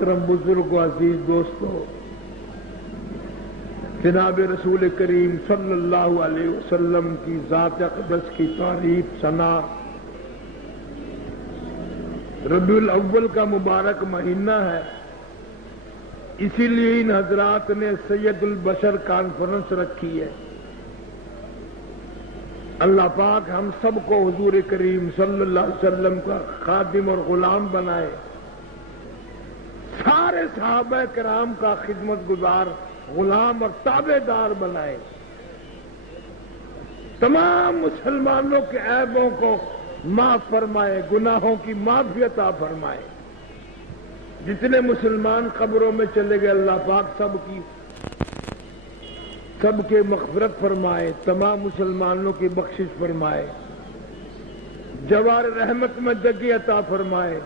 محترم بزرگ و عزیز دوستو، جناب رسول کریم صلی اللہ علیہ وسلم کی ذات اقدس کی تعریف ثنا، ربیع الاول کا مبارک مہینہ ہے، اسی لیے ان حضرات نے سید البشر کانفرنس رکھی ہے۔ اللہ پاک ہم سب کو حضور کریم صلی اللہ علیہ وسلم کا خادم اور غلام بنائے، سارے صحابہ کرام کا خدمت گزار غلام اور تابع دار بنائے، تمام مسلمانوں کے عیبوں کو معاف فرمائے، گناہوں کی معافی عطا فرمائے۔ جتنے مسلمان قبروں میں چلے گئے اللہ پاک سب کے مغفرت فرمائے، تمام مسلمانوں کی بخشش فرمائے، جوار رحمت میں جگہ عطا فرمائے۔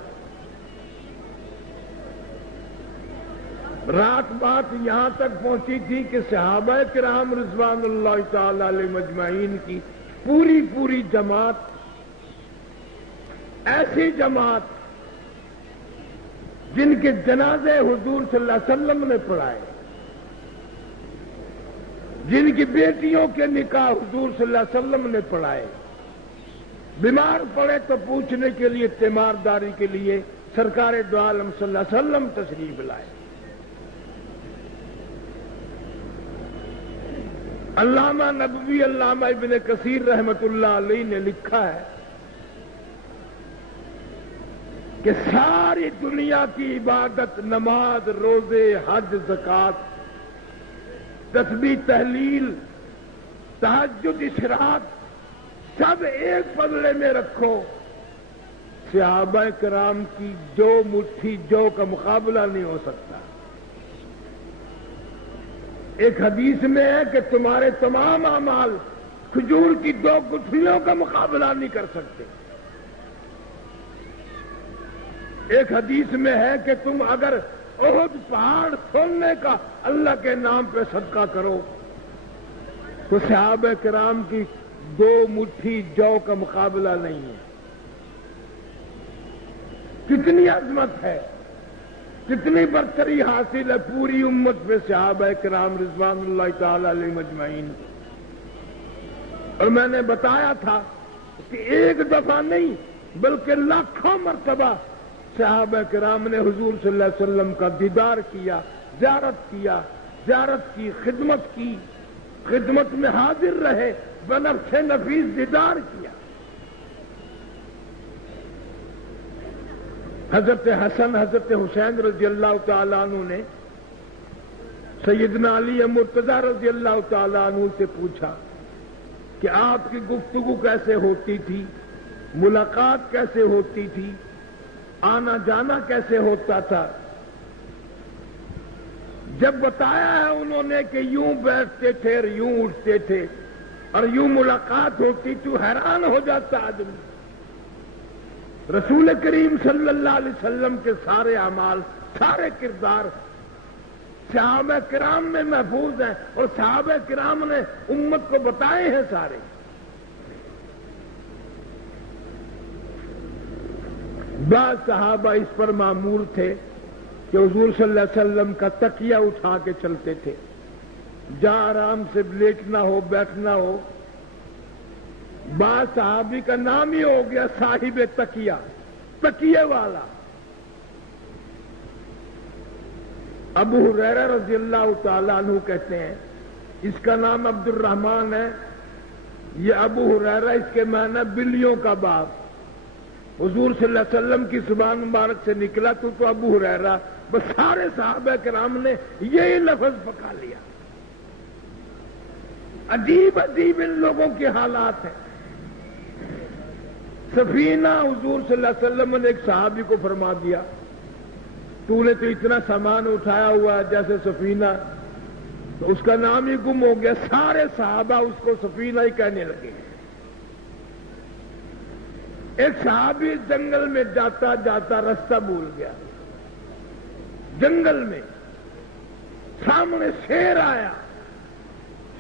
رات بات یہاں تک پہنچی تھی کہ صحابہ کرام رضوان اللہ تعالی علیہ مجمعین کی پوری جماعت، ایسی جماعت جن کے جنازے حضور صلی اللہ علیہ وسلم نے پڑھائے، جن کی بیٹیوں کے نکاح حضور صلی اللہ علیہ وسلم نے پڑھائے، بیمار پڑے تو پوچھنے کے لیے، تیمارداری کے لیے سرکار دو عالم صلی اللہ علیہ وسلم تشریف لائے۔ علامہ نبوی علامہ ابن کثیر رحمت اللہ علیہ نے لکھا ہے کہ ساری دنیا کی عبادت، نماز، روزے، حج، زکات، تسبیح، تحلیل، تہجد، اشراق، سب ایک پلڑے میں رکھو، صحابہ کرام کی جو مٹھی جو کا مقابلہ نہیں ہو سکتا۔ ایک حدیث میں ہے کہ تمہارے تمام اعمال کھجور کی 2 گٹھلیوں کا مقابلہ نہیں کر سکتے۔ ایک حدیث میں ہے کہ تم اگر احد پہاڑ سونے کا اللہ کے نام پہ صدقہ کرو تو صحابہ کرام کی 2 مٹھی جو کا مقابلہ نہیں ہے۔ کتنی عظمت ہے، کتنی برتری حاصل ہے پوری امت پہ صحابہ کرام رضوان اللہ تعالی علیہ مجمعین۔ اور میں نے بتایا تھا کہ ایک دفعہ نہیں بلکہ لاکھوں مرتبہ صحابہ کرام نے حضور صلی اللہ علیہ وسلم کا دیدار کیا، زیارت کی، خدمت میں حاضر رہے، بنفس نفیس دیدار کیا۔ حضرت حسن، حضرت حسین رضی اللہ تعالیٰ عنہ نے سیدنا علی مرتضیٰ رضی اللہ تعالیٰ عنہ سے پوچھا کہ آپ کی گفتگو کیسے ہوتی تھی، ملاقات کیسے ہوتی تھی، آنا جانا کیسے ہوتا تھا؟ جب بتایا ہے انہوں نے کہ یوں بیٹھتے تھے اور یوں اٹھتے تھے اور یوں ملاقات ہوتی تو حیران ہو جاتا آدمی۔ رسول کریم صلی اللہ علیہ وسلم کے سارے اعمال، سارے کردار صحابہ کرام میں محفوظ ہیں اور صحابہ کرام نے امت کو بتائے ہیں سارے۔ بعض صحابہ اس پر معمول تھے کہ حضور صلی اللہ علیہ وسلم کا تکیہ اٹھا کے چلتے تھے، جہاں آرام سے لیٹنا ہو، بیٹھنا ہو۔ بعض صحابی کا نام ہی ہو گیا صاحب تکیے والا۔ ابو ہریرہ رضی اللہ تعالیٰ عنہ کہتے ہیں، اس کا نام عبد الرحمن ہے، یہ ابو ہریرہ، اس کے معنی بلیوں کا باپ۔ حضور صلی اللہ علیہ وسلم کی زبان مبارک سے نکلا تو ابو ہریرہ، بس سارے صحابہ کرام نے یہی لفظ پکا لیا۔ عجیب ان لوگوں کے حالات ہیں۔ سفینہ، حضور صلی اللہ علیہ وسلم نے ایک صحابی کو فرما دیا، تو نے تو اتنا سامان اٹھایا ہوا ہے جیسے سفینہ، تو اس کا نام ہی گم ہو گیا، سارے صحابہ اس کو سفینہ ہی کہنے لگے۔ ایک صحابی جنگل میں جاتا جاتا راستہ بھول گیا، جنگل میں سامنے شیر آیا،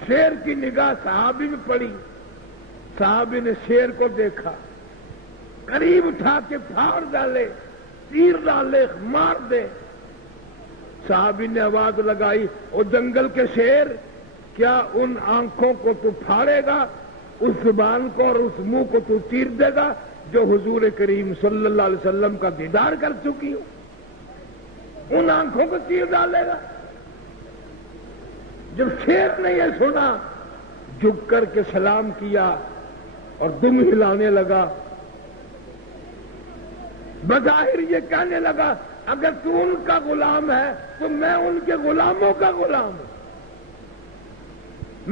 شیر کی نگاہ صحابی میں پڑی، صحابی نے شیر کو دیکھا، قریب اٹھا کے پھاڑ ڈالے، تیر ڈالے، مار دے، صحابی نے آواز لگائی، اور جنگل کے شیر، کیا ان آنکھوں کو تو پھاڑے گا، اس زبان کو اور اس منہ کو تو چیر دے گا جو حضور کریم صلی اللہ علیہ وسلم کا دیدار کر چکی ہو؟ ان آنکھوں کو چیر ڈالے گا؟ جب شیر نے یہ سنا، جھک کر کے سلام کیا اور دم ہلانے لگا، بظاہر یہ کہنے لگا اگر تو ان کا غلام ہے تو میں ان کے غلاموں کا غلام ہوں،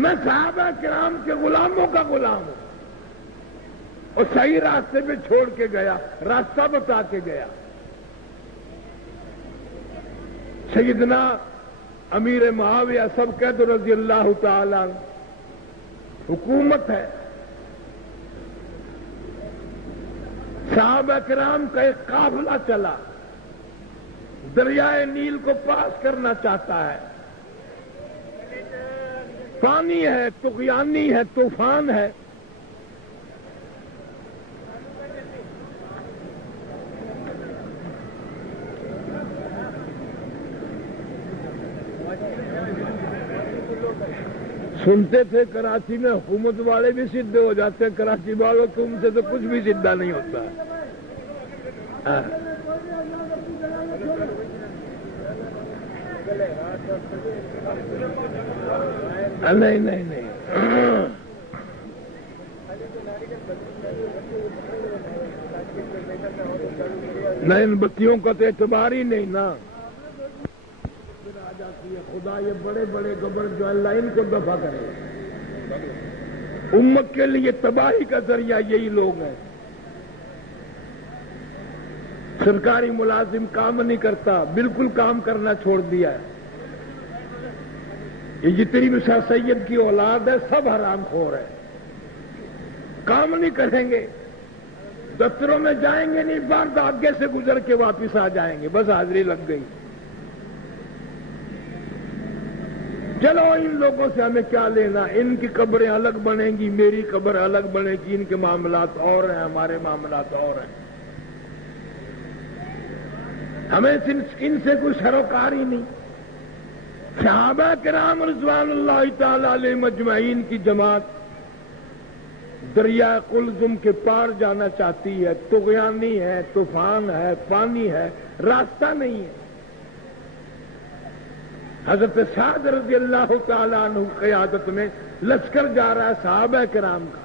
میں صحابہ کرام کے غلاموں کا غلام ہوں، اور صحیح راستے پہ چھوڑ کے گیا، راستہ بتا کے گیا۔ سیدنا امیر معاویہ سب قید رضی اللہ تعالی عنہ، حکومت ہے، صحابہ کرام کا ایک قافلہ چلا، دریائے نیل کو پاس کرنا چاہتا ہے، پانی ہے، طغیانی ہے، طوفان ہے، سنتے تھے کراچی میں حکومت والے بھی سدھے ہو جاتے ہیں، کراچی والوں تم سے تو کچھ بھی سدھا نہیں ہوتا۔ نہیں نہیں نہیں، نہیں، ان بتیوں کا تو اعتبار ہی نہیں نا، خدا یہ بڑے بڑے گبر جو اللہ ان کو دفع کرے، امت کے لیے تباہی کا ذریعہ یہی لوگ ہیں۔ سرکاری ملازم کام نہیں کرتا، بالکل کام کرنا چھوڑ دیا ہے، یہ جتنی بھی شاہ سید کی اولاد ہے سب حرام خور ہے، کام نہیں کریں گے، دفتروں میں جائیں گے نہیں، باہر آگے سے گزر کے واپس آ جائیں گے، بس حاضری لگ گئی۔ چلو ان لوگوں سے ہمیں کیا لینا، ان کی قبریں الگ بنیں گی، میری قبر الگ بنے گی، ان کے معاملات اور ہیں، ہمارے معاملات اور ہیں، ہمیں ان سے کوئی سروکار ہی نہیں۔ صحابہ کرام رضوان اللہ تعالی علیہ مجمعین کی جماعت دریا قلزم کے پار جانا چاہتی ہے، طغیانی ہے، طوفان ہے، پانی ہے، راستہ نہیں ہے۔ حضرت سعد رضی اللہ تعالیٰ عنہ قیادت میں لشکر جا رہا ہے صحابہ کرام کا،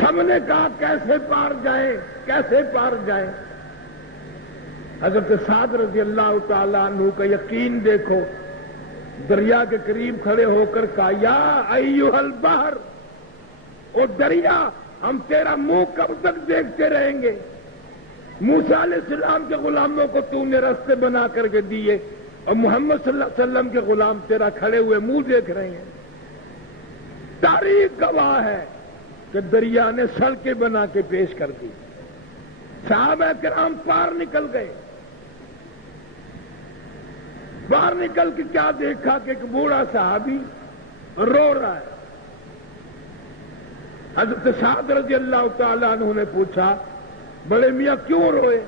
سب نے کہا کیسے پار جائیں، کیسے پار جائیں۔ حضرت سعد رضی اللہ تعالیٰ عنہ کا یقین دیکھو، دریا کے قریب کھڑے ہو کر کہا یا ایھا البحر، او دریا ہم تیرا منہ کب تک دیکھتے رہیں گے؟ موسیٰ علیہ السلام کے غلاموں کو تو نے رستے بنا کر کے دیے، اور محمد صلی اللہ علیہ وسلم کے غلام تیرا کھڑے ہوئے منہ دیکھ رہے ہیں۔ تاریخ گواہ ہے کہ دریا نے سڑکیں بنا کے پیش کر دی، صحابہ کرام پار نکل گئے۔ باہر نکل کے کیا دیکھا کہ ایک بوڑھا صحابی رو رہا ہے۔ حضرت سعد رضی اللہ تعالیٰ عنہ نے پوچھا بڑے میاں کیوں روئے؟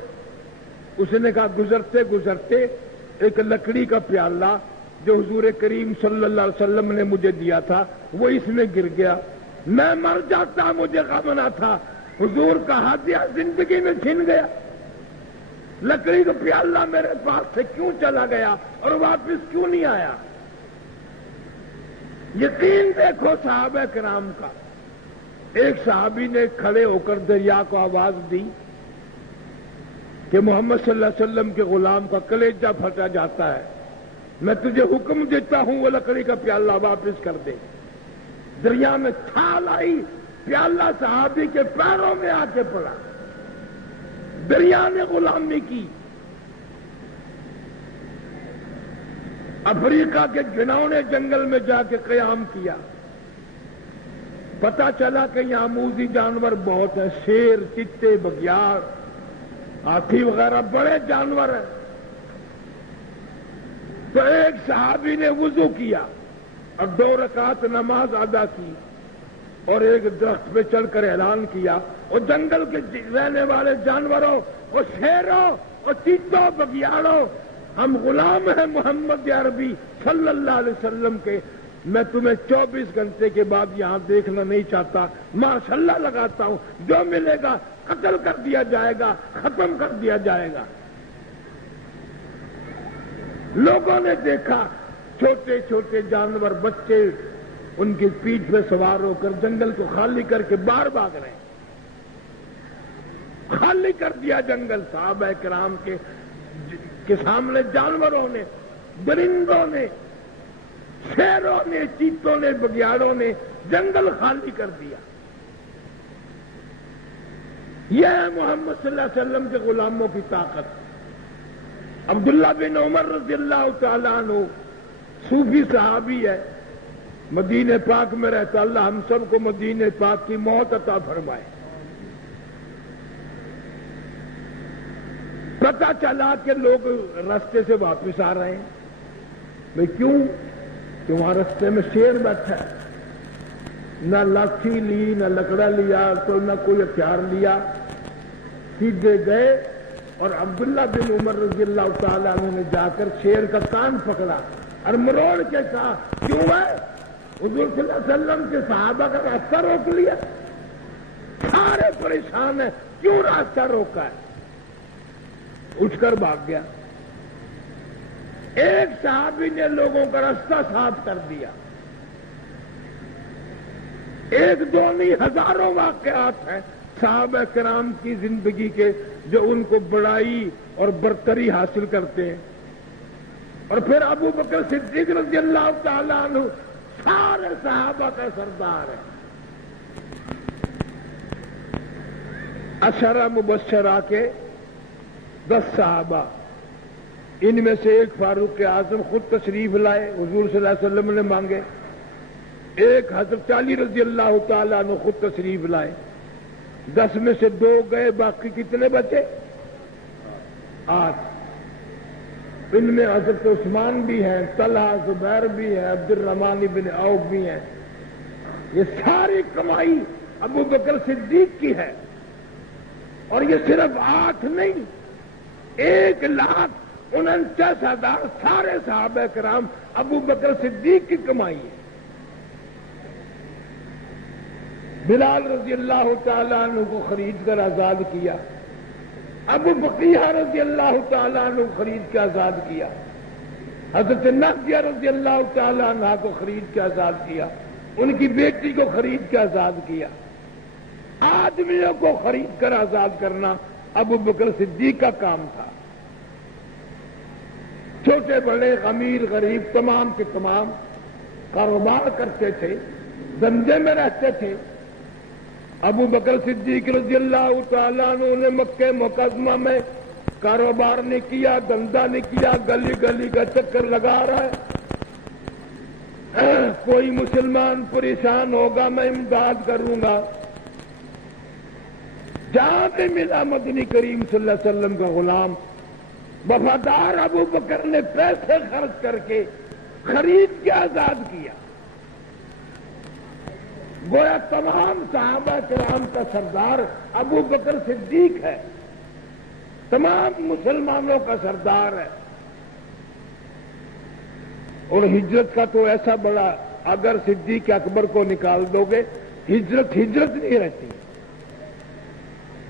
اس نے کہا گزرتے گزرتے ایک لکڑی کا پیالہ جو حضور کریم صلی اللہ علیہ وسلم نے مجھے دیا تھا وہ اس میں گر گیا، میں مر جاتا مجھے غم نہ تھا، حضور کا ہدیہ زندگی میں چھن گیا، لکڑی کا پیالہ میرے پاس سے کیوں چلا گیا اور واپس کیوں نہیں آیا؟ یقین دیکھو صحابہ کرام کا۔ ایک صحابی نے کھڑے ہو کر دریا کو آواز دی کہ محمد صلی اللہ علیہ وسلم کے غلام کا کلیجہ پھٹا جاتا ہے، میں تجھے حکم دیتا ہوں وہ لکڑی کا پیالہ واپس کر دے۔ دریا میں چھال آئی، پیالہ صحابی کے پیروں میں آ کے پڑا، دریا نے غلامی کی۔ افریقہ کے گھناؤنے جنگل میں جا کے قیام کیا، پتا چلا کہ یہاں موذی جانور بہت ہیں، شیر، چیتے، بگیار، ہاتھی وغیرہ بڑے جانور ہیں۔ تو ایک صحابی نے وضو کیا اور 2 رکعت نماز ادا کی اور ایک درخت پہ چڑھ کر اعلان کیا اور جنگل کے رہنے والے جانوروں اور شیروں اور چیتوں بگیاڑوں، ہم غلام ہیں محمد عربی صلی اللہ علیہ وسلم کے. میں تمہیں 24 گھنٹے کے بعد یہاں دیکھنا نہیں چاہتا. ماشاءاللہ لگاتا ہوں، جو ملے گا قتل کر دیا جائے گا، ختم کر دیا جائے گا. لوگوں نے دیکھا چھوٹے چھوٹے جانور، بچے ان کی پیٹھ پہ سوار ہو کر جنگل کو خالی کر کے باہر بھاگ رہے ہیں. خالی کر دیا جنگل صحابہ کرام کے سامنے. جانوروں نے، درندوں نے، شیروں نے، چیتوں نے، بگیاڑوں نے جنگل خالی کر دیا. یہ ہے محمد صلی اللہ علیہ وسلم کے غلاموں کی طاقت. عبداللہ بن عمر رضی اللہ تعالیٰ عنہ صوفی صحابی ہے، مدینہ پاک میں رہتا. اللہ ہم سب کو مدینہ پاک کی موت عطا فرمائے. پتہ چلا کہ لوگ راستے سے واپس آ رہے ہیں. بھئی کیوں؟ کہ وہاں راستے میں شیر بیٹھا ہے. نہ لاٹھی لی، نہ لکڑا لیا، تو نہ کوئی ہتھیار لیا. سیدھے گئے اور عبداللہ بن عمر رضی اللہ تعالیٰ عنہ نے جا کر شیر کا کان پکڑا اور مروڑ کے کہا کیوں ہے؟ حضور صلی اللہ علیہ وسلم کے صحابہ کا راستہ روک لیا. سارے پریشان ہیں، کیوں راستہ روکا ہے؟ اٹھ کر بھاگ گیا. ایک صحابی نے لوگوں کا راستہ صاف کر دیا. ایک دو نہیں، ہزاروں واقعات ہیں صحابہ کرام کی زندگی کے جو ان کو بڑائی اور برتری حاصل کرتے ہیں. اور پھر ابو بکر صدیق رضی اللہ تعالیٰ عنہ سارے صحابہ کا سردار ہے. عشرہ مبشرہ کے 10 صحابہ، ان میں سے ایک فاروق اعظم خود تشریف لائے، حضور صلی اللہ علیہ وسلم نے مانگے. ایک حضرت علی رضی اللہ تعالیٰ عنہ خود تشریف لائے. 10 میں سے 2 گئے، باقی کتنے بچے؟ 8. ان میں حضرت عثمان بھی ہیں، طلحہ، زبیر بھی ہیں، عبد الرحمن بن عوف بھی ہیں. یہ ساری کمائی ابو بکر صدیق کی ہے. اور یہ صرف 8 نہیں، 1,49,000 سارے صحابہ کرام ابو بکر صدیق کی کمائی ہے. بلال رضی اللہ تعالیٰ عنہ کو خرید کر آزاد کیا. ابو بقیہ رضی اللہ تعالیٰ عنہ کو خرید کے آزاد کیا. حضرت نافیہ رضی اللہ تعالیٰ عنہ کو خرید کے آزاد کیا. ان کی بیٹی کو خرید کے آزاد کیا. آدمیوں کو خرید کر آزاد کرنا ابو بکر صدیق کا کام تھا. چھوٹے بڑے، امیر غریب، تمام کے تمام کاروبار کرتے تھے، دھندے میں رہتے تھے. ابو بکر صدیق رضی اللہ تعالیٰ عنہ نے مکہ مکرمہ میں کاروبار نہیں کیا، دھندا نہیں کیا، گلی گلی کا چکر لگا رہا ہے. کوئی مسلمان پریشان ہوگا میں امداد کروں گا. جہاں بھی ملا مدنی کریم صلی اللہ علیہ وسلم کا غلام وفادار ابو بکر نے پیسے خرچ کر کے خرید کے آزاد کیا. گویا تمام صحابہ کرام کا سردار ابو بکر صدیق ہے، تمام مسلمانوں کا سردار ہے. اور ہجرت کا تو ایسا بڑا، اگر صدیق اکبر کو نکال دو گے ہجرت نہیں رہتی.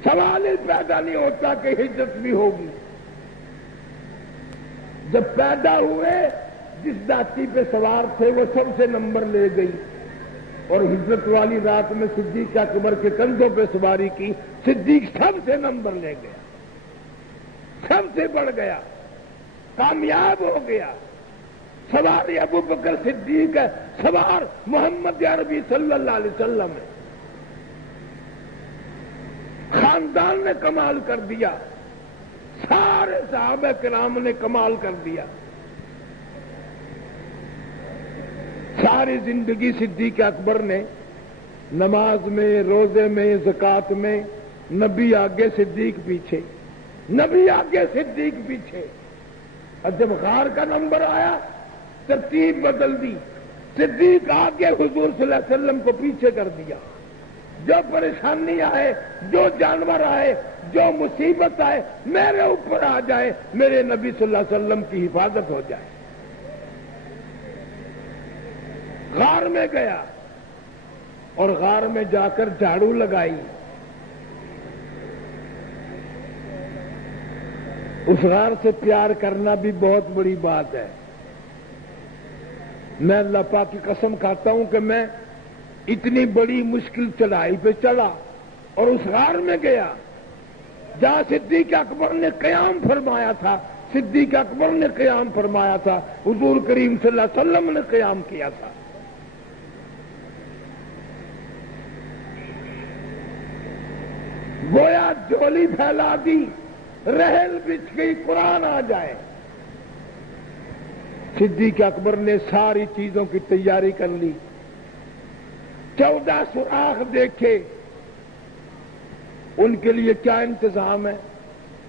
سوال ہی پیدا نہیں ہوتا کہ ہجرت بھی ہوگی. جب پیدا ہوئے جس داتی پہ سوار تھے وہ سب سے نمبر لے گئی، اور ہجرت والی رات میں صدیق اکبر کے کندھوں پہ سواری کی. صدیق سب سے نمبر لے گیا، سب سے بڑھ گیا، کامیاب ہو گیا. سواری ابو بکر صدیق ہے، سوار محمد عربی صلی اللہ علیہ وسلم ہے. خاندان نے کمال کر دیا، سارے صحابہ کرام نے کمال کر دیا. ساری زندگی صدیق اکبر نے نماز میں، روزے میں، زکات میں، نبی آگے صدیق پیچھے، نبی آگے صدیق پیچھے. اور جب غار کا نمبر آیا ترتیب بدل دی، صدیق آگے حضور صلی اللہ علیہ وسلم کو پیچھے کر دیا. جو پریشانی آئے، جو جانور آئے، جو مصیبت آئے، میرے اوپر آ جائے، میرے نبی صلی اللہ علیہ وسلم کی حفاظت ہو جائے۔ غار میں گیا اور غار میں جا کر جھاڑو لگائی۔ اس غار سے پیار کرنا بھی بہت بڑی بات ہے۔ میں اللہ پاک کی قسم کھاتا ہوں کہ میں اتنی بڑی مشکل چڑھائی پہ چڑھا اور اس غار میں گیا جہاں صدیق اکبر نے قیام فرمایا تھا، صدیق اکبر نے قیام فرمایا تھا، حضور کریم صلی اللہ علیہ وسلم نے قیام کیا تھا۔ گویا جھولی پھیلا دی، رحل بچھ گئی، قرآن آ جائے۔ صدیق اکبر نے ساری چیزوں کی تیاری کر لی، 14 سوراخ دیکھے۔ ان کے لیے کیا انتظام ہے؟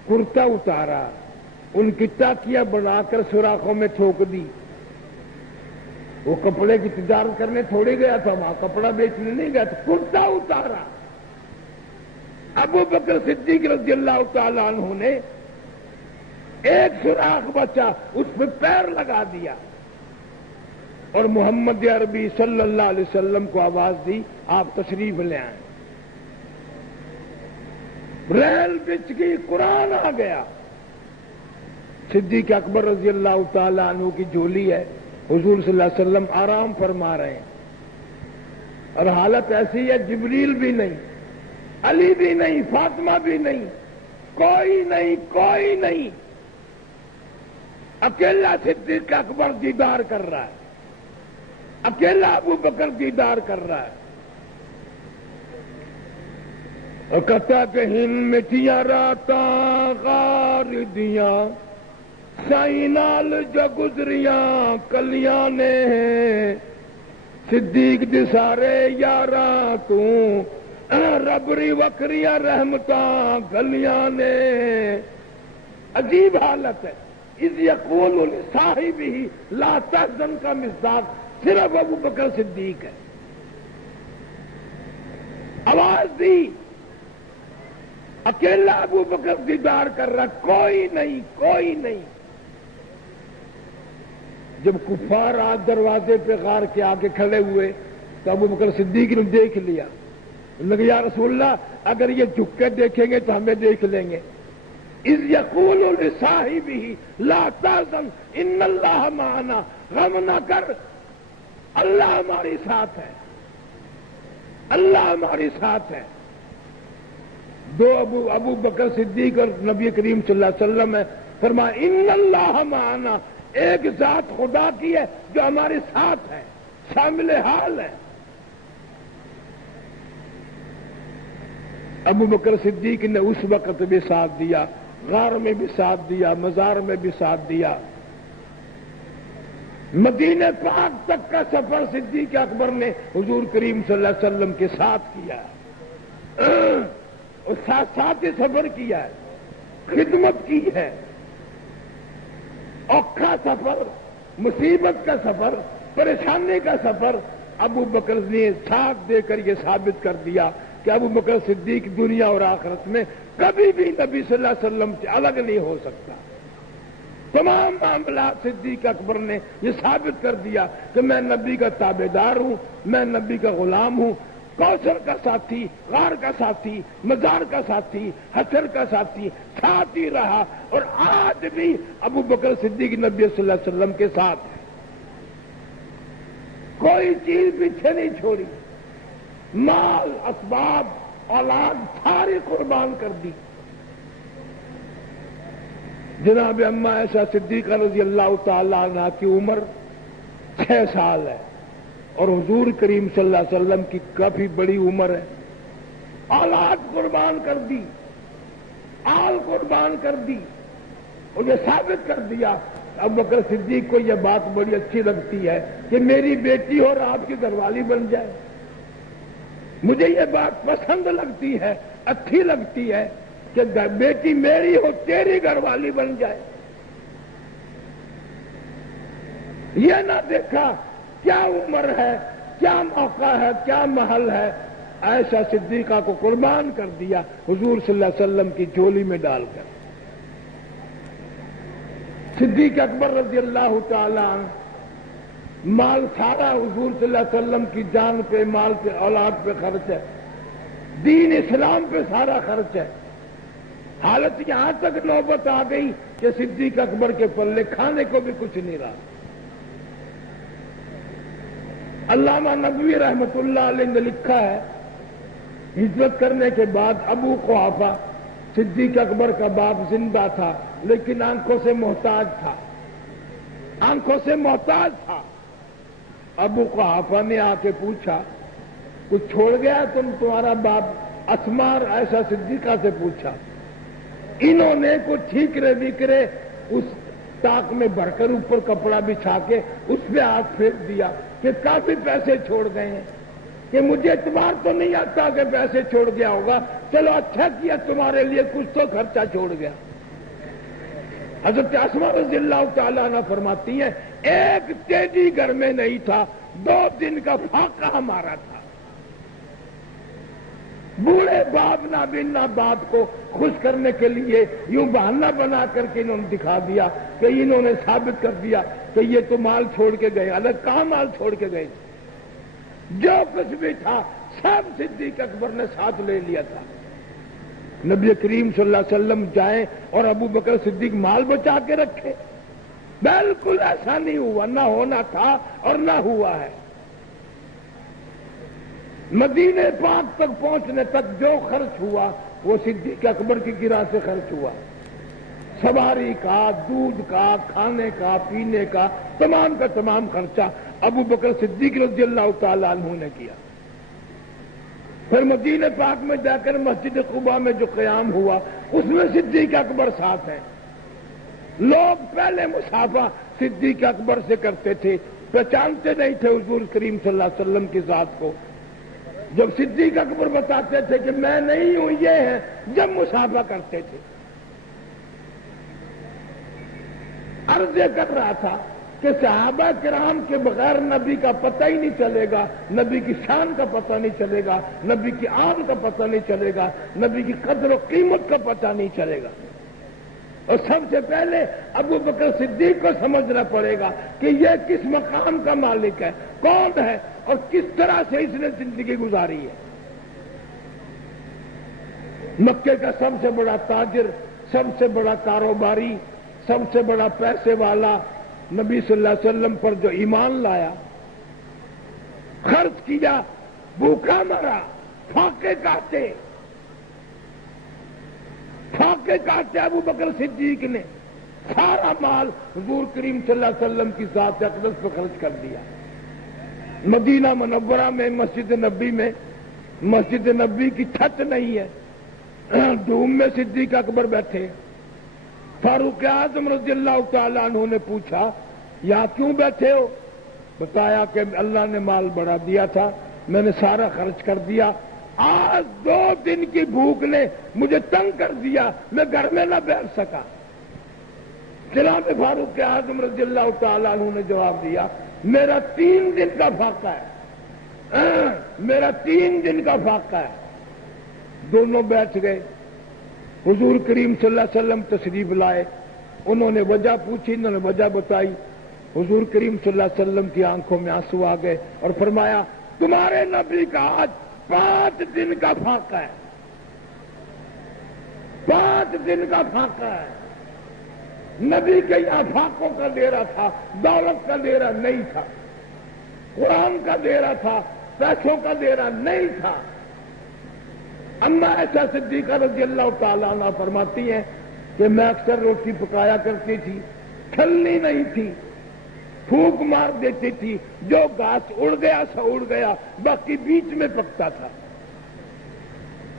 کرتا اتارا، ان کی ٹاکیاں بنا کر سوراخوں میں ٹھوک دی۔ وہ کپڑے کی تجارت کرنے تھوڑی گیا تھا، وہاں کپڑا بیچنے نہیں گیا تھا، کرتا اتارا۔ ابو بکر صدیق رضی اللہ تعالی عنہ نے ایک سوراخ بچا، اس پہ پیر لگا دیا اور محمد عربی صلی اللہ علیہ وسلم کو آواز دی، آپ تشریف لے آئیں۔ ریل بچ گئی، قرآن آ گیا۔ صدیق اکبر رضی اللہ تعالی عنہ کی جھولی ہے، حضور صلی اللہ علیہ وسلم آرام فرما رہے ہیں اور حالت ایسی ہے، جبریل بھی نہیں، علی بھی نہیں، فاطمہ بھی نہیں، کوئی نہیں، کوئی نہیں، اکیلا صدیق اکبر دیدار کر رہا ہے، اکیلا ابو بکر دیدار کر رہا ہے اور کہتا کہ ہن مٹیاں راتاں غار دیاں سائیں نال جو گزریاں کلیاں نے صدیق دے سارے یاراں تو ربری وکریاں رحمتاں گلیاں نے۔ عجیب حالت ہے۔ اذ یقول لصاحبہ لا تحزن کا مصداق صرف ابو بکر صدیق ہے۔ آواز دی، اکیلا ابو بکر دیدار کر رہا، کوئی نہیں، کوئی نہیں۔ جب کفار آج دروازے پہ غار کے آگے کھڑے ہوئے تو ابو بکر صدیق نے دیکھ لیا، لگا یا رسول اللہ اگر یہ جھک کے دیکھیں گے تو ہمیں دیکھ لیں گے۔ اذ یقول لصاحبہ لا تحزن ان اللہ معنا، غم نہ کر، اللہ ہمارے ساتھ ہے، اللہ ہمارے ساتھ ہے۔ دو ابو بکر صدیق اور نبی کریم صلی اللہ علیہ وسلم ہے، فرمایا ان اللہ معنا، ایک ذات خدا کی ہے جو ہمارے ساتھ ہے، شامل حال ہے۔ ابو بکر صدیق نے اس وقت بھی ساتھ دیا، غار میں بھی ساتھ دیا، مزار میں بھی ساتھ دیا۔ مدینہ پاک تک کا سفر صدیق اکبر نے حضور کریم صلی اللہ علیہ وسلم کے ساتھ کیا، اور ساتھ ساتھ ہی سفر کیا ہے، خدمت کی ہے۔ اوکھا سفر، مصیبت کا سفر، پریشانی کا سفر، ابو بکر نے ساتھ دے کر یہ ثابت کر دیا کہ ابو بکر صدیق دنیا اور آخرت میں کبھی بھی نبی صلی اللہ علیہ وسلم سے الگ نہیں ہو سکتا۔ تمام معاملات صدیق اکبر نے یہ ثابت کر دیا کہ میں نبی کا تابع دار ہوں، میں نبی کا غلام ہوں، کوثر کا ساتھی، غار کا ساتھی، مزار کا ساتھی، حشر کا ساتھی، ساتھ ہی رہا اور آج بھی ابو بکر صدیق نبی صلی اللہ علیہ وسلم کے ساتھ ہے، کوئی چیز پیچھے نہیں چھوڑی، مال، اسباب، اولاد ساری قربان کر دی۔ جناب اما عائشہ صدیقہ رضی اللہ تعالی عنہ کی عمر 6 سال ہے اور حضور کریم صلی اللہ علیہ وسلم کی کافی بڑی عمر ہے، اولاد قربان کر دی، آل قربان کر دی اور یہ ثابت کر دیا۔ ابو بکر صدیق کو یہ بات بڑی اچھی لگتی ہے کہ میری بیٹی اور آپ کی گھر والی بن جائے، مجھے یہ بات پسند لگتی ہے، اچھی لگتی ہے کہ بیٹی میری ہو تیری گھر والی بن جائے۔ یہ نہ دیکھا کیا عمر ہے، کیا موقع ہے، کیا محل ہے، عائشہ صدیقہ کو قربان کر دیا حضور صلی اللہ علیہ وسلم کی جھولی میں ڈال کر۔ صدیق اکبر رضی اللہ تعالی عنہ، مال سارا حضور صلی اللہ علیہ وسلم کی جان پہ، مال پہ، اولاد پہ خرچ ہے، دین اسلام پہ سارا خرچ ہے۔ حالت یہاں تک نوبت آ گئی کہ صدیق اکبر کے پلے کھانے کو بھی کچھ نہیں رہا۔ علامہ نبوی رحمت اللہ علیہ نے لکھا ہے، ہجرت کرنے کے بعد ابو قحافہ صدیق اکبر کا باپ زندہ تھا لیکن آنکھوں سے محتاج تھا، آنکھوں سے محتاج تھا۔ ابو قحافہ نے آ کے پوچھا کچھ چھوڑ گیا تمہارا باپ؟ اسماء اور عائشہ صدیقہ سے پوچھا۔ انہوں نے کچھ ٹھیکرے ویکرے اس تاک میں بھر کر اوپر کپڑا بچھا کے اس پہ ہاتھ پھینک دیا کہ کافی پیسے چھوڑ گئے ہیں، کہ مجھے اعتبار تو نہیں آتا کہ پیسے چھوڑ گیا ہوگا، چلو اچھا کیا تمہارے لیے کچھ تو خرچہ چھوڑ گیا۔ حضرت اسماء رضی اللہ تعالیٰ عنہ فرماتی ہیں ایک تیجی گھر میں نہیں تھا، 2 دن کا فاقہ ہمارا تھا۔ بوڑھے باپ نابینا باپ کو خوش کرنے کے لیے یوں بہانہ بنا کر کے انہوں نے دکھا دیا کہ انہوں نے ثابت کر دیا کہ یہ تو مال چھوڑ کے گئے، الگ کہاں مال چھوڑ کے گئے؟ جو کچھ بھی تھا سب صدیق اکبر نے ساتھ لے لیا تھا۔ نبی کریم صلی اللہ علیہ وسلم جائیں اور ابو بکر صدیق مال بچا کے رکھے؟ بالکل ایسا نہیں ہوا، نہ ہونا تھا اور نہ ہوا ہے۔ مدینے پاک تک پہنچنے تک جو خرچ ہوا وہ صدیق اکبر کی گرہ سے خرچ ہوا، سواری کا، دودھ کا، کھانے کا، پینے کا، تمام کا تمام خرچہ ابو بکر صدیق رضی اللہ تعالیٰ عنہ نے کیا۔ پھر مدینے پاک میں جا کر مسجد قباء میں جو قیام ہوا اس میں صدیق اکبر ساتھ ہیں۔ لوگ پہلے مصافحہ صدیق اکبر سے کرتے تھے، پہچانتے نہیں تھے حضور کریم صلی اللہ علیہ وسلم کی ذات کو۔ جب صدیق اکبر بتاتے تھے کہ میں نہیں ہوں یہ ہے، جب مصافحہ کرتے تھے۔ عرض یہ کر رہا تھا کہ صحابہ کرام کے بغیر نبی کا پتہ ہی نہیں چلے گا، نبی کی شان کا پتہ نہیں چلے گا، نبی کی آن کا پتہ نہیں چلے گا، نبی کی قدر و قیمت کا پتہ نہیں چلے گا۔ اور سب سے پہلے ابو بکر صدیق کو سمجھنا پڑے گا کہ یہ کس مقام کا مالک ہے، کون ہے اور کس طرح سے اس نے زندگی گزاری ہے۔ مکے کا سب سے بڑا تاجر، سب سے بڑا کاروباری، سب سے بڑا پیسے والا، نبی صلی اللہ علیہ وسلم پر جو ایمان لایا، خرچ کیا، بھوکا مرا، پھاقے کاٹے ابو بکر صدیق نے سارا مال حضور کریم صلی اللہ علیہ وسلم کی ذات اقدس پر خرچ کر دیا۔ مدینہ منورہ میں مسجد نبی کی چھت نہیں ہے، دھوم میں صدیق اکبر بیٹھے۔ فاروق اعظم رضی اللہ تعالیٰ عنہ نے پوچھا یہاں کیوں بیٹھے ہو؟ بتایا کہ اللہ نے مال بڑا دیا تھا، میں نے سارا خرچ کر دیا، آج 2 دن کی بھوک نے مجھے تنگ کر دیا، میں گھر میں نہ بیٹھ سکا۔ جناب فاروق اعظم رضی اللہ تعالیٰ عنہ نے جواب دیا میرا 3 دن کا فاقہ ہے، میرا 3 دن کا فاقہ ہے۔ دونوں بیٹھ گئے، حضور کریم صلی اللہ علیہ وسلم تشریف لائے، انہوں نے وجہ پوچھی، انہوں نے وجہ بتائی۔ حضور کریم صلی اللہ علیہ وسلم کی آنکھوں میں آنسو آ گئے اور فرمایا تمہارے نبی کا آج 5 دن کا فاقہ ہے، 5 دن کا فاقہ ہے۔ نبی کے یہاں فاقوں کا ڈیرا تھا، دولت کا ڈیرا نہیں تھا، قرآن کا ڈیرا تھا، پیسوں کا ڈیرا نہیں تھا۔ اما عائشہ صدیقہ رضی اللہ تعالیٰ عنہ فرماتی ہیں کہ میں اکثر روٹی پکایا کرتی تھی، کھلنی نہیں تھی، پھونک مار دیتی تھی، جو گھاس اڑ گیا سا اڑ گیا، باقی بیچ میں پکتا تھا۔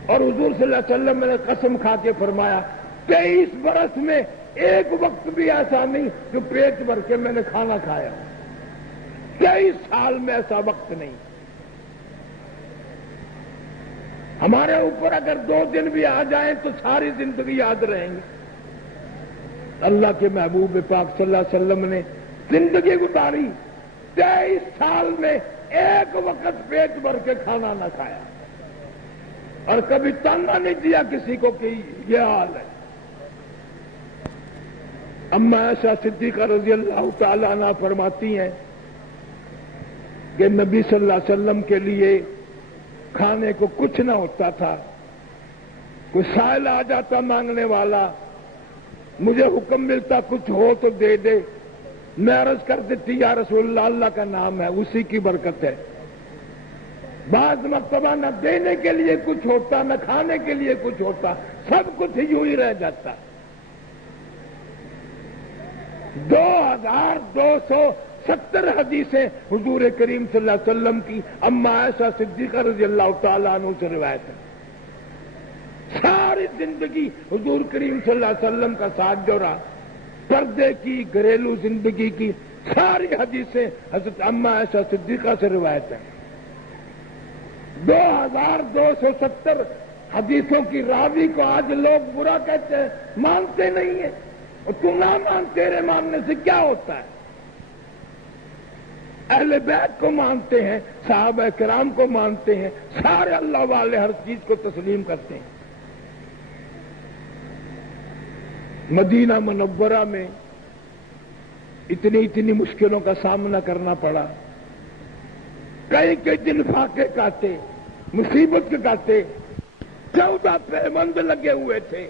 اور حضور صلی اللہ علیہ وسلم نے قسم کھا کے فرمایا 23 برس میں ایک وقت بھی ایسا نہیں جو پیٹ بھر کے میں نے کھانا کھایا، 23 سال میں ایسا وقت نہیں۔ ہمارے اوپر اگر 2 دن بھی آ جائیں تو ساری زندگی یاد رہیں گے۔ اللہ کے محبوب پاک صلی اللہ علیہ وسلم نے زندگی گزاری، 23 سال میں ایک وقت پیٹ بھر کے کھانا نہ کھایا۔ اور کبھی تانا نہیں دیا کسی کو کہ یہ حال ہے۔ اما عائشہ صدیقہ رضی اللہ تعالی عنہ فرماتی ہیں کہ نبی صلی اللہ علیہ وسلم کے لیے کھانے کو کچھ نہ ہوتا تھا، کوئی سائل آ جاتا مانگنے والا، مجھے حکم ملتا کچھ ہو تو دے دے، میں عرض کر دیتی یا رسول اللہ، اللہ کا نام ہے، اسی کی برکت ہے۔ بعض مرتبہ نہ دینے کے لیے کچھ ہوتا، نہ کھانے کے لیے کچھ ہوتا، سب کچھ یوں ہی رہ جاتا۔ 2270 حدیثیں حضور کریم صلی اللہ علیہ وسلم کی اما عائشہ صدیقہ رضی اللہ تعالیٰ عنہ سے روایت ہے۔ ساری زندگی حضور کریم صلی اللہ علیہ وسلم کا ساتھ جو رہا، پردے کی، گھریلو زندگی کی ساری حدیثیں حضرت اما عائشہ صدیقہ سے روایت ہیں۔ 2270 حدیثوں کی راوی کو آج لوگ برا کہتے ہیں، مانتے نہیں ہیں، اور تو نہ مان، تیرے ماننے سے کیا ہوتا ہے؟ اہل بیت کو مانتے ہیں، صحابہ کرام کو مانتے ہیں، سارے اللہ والے ہر چیز کو تسلیم کرتے ہیں۔ مدینہ منورہ میں اتنی مشکلوں کا سامنا کرنا پڑا، کئی دن فاقے کاٹے، مصیبت کے کاٹے، 14 پیبند لگے ہوئے تھے۔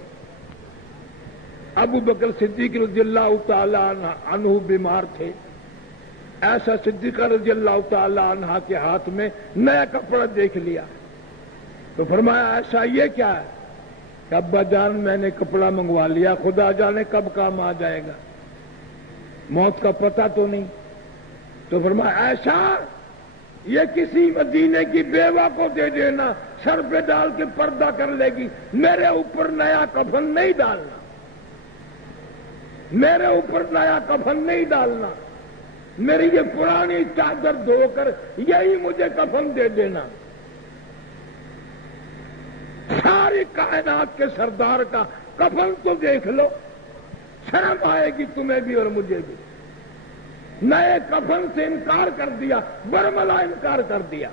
ابو بکر صدیق رضی اللہ تعالی عنہ بیمار تھے، ایسا صدیقہ رضی اللہ تعالی عنہ کے ہاتھ میں نیا کپڑا دیکھ لیا تو فرمایا ایسا یہ کیا ہے؟ کہ ابا جان میں نے کپڑا منگوا لیا، خدا جانے کب کام آ جائے گا، موت کا پتہ تو نہیں۔ تو فرمایا ایسا یہ کسی مدینے کی بیوہ کو دے دینا، سر پہ ڈال کے پردہ کر لے گی، میرے اوپر نیا کفن نہیں ڈالنا، میرے اوپر نیا کفن نہیں ڈالنا، میری یہ پرانی چادر دھو کر یہی مجھے کفن دے دینا۔ ساری کائنات کے سردار کا کفن تو دیکھ لو، شرم آئے گی تمہیں بھی اور مجھے بھی۔ نئے کفن سے انکار کر دیا، برملا انکار کر دیا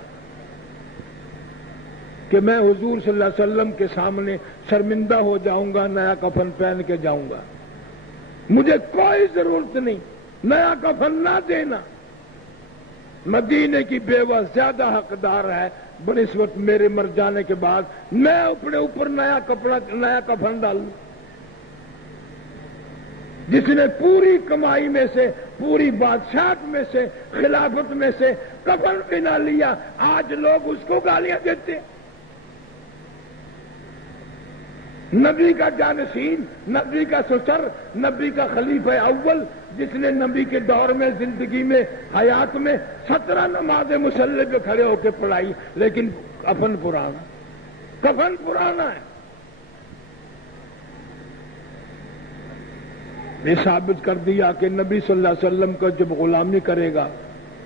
کہ میں حضور صلی اللہ علیہ وسلم کے سامنے شرمندہ ہو جاؤں گا، نیا کفن پہن کے جاؤں گا، مجھے کوئی ضرورت نہیں، نیا کفن نہ دینا۔ مدینے کی بیوہ زیادہ حقدار ہے بنسبت میرے مر جانے کے بعد میں اپنے اوپر نیا کفن ڈالوں۔ جس نے پوری کمائی میں سے، پوری بادشاہت میں سے، خلافت میں سے کفن بھی نہ لیا، آج لوگ اس کو گالیاں دیتے۔ نبی کا جانشین، نبی کا سسر، نبی کا خلیفہ اول، جس نے نبی کے دور میں، زندگی میں، حیات میں 17 نمازیں مصلی پہ کھڑے ہو کے پڑھائی، لیکن کفن پرانا ہے۔ یہ ثابت کر دیا کہ نبی صلی اللہ علیہ وسلم کو جب غلامی کرے گا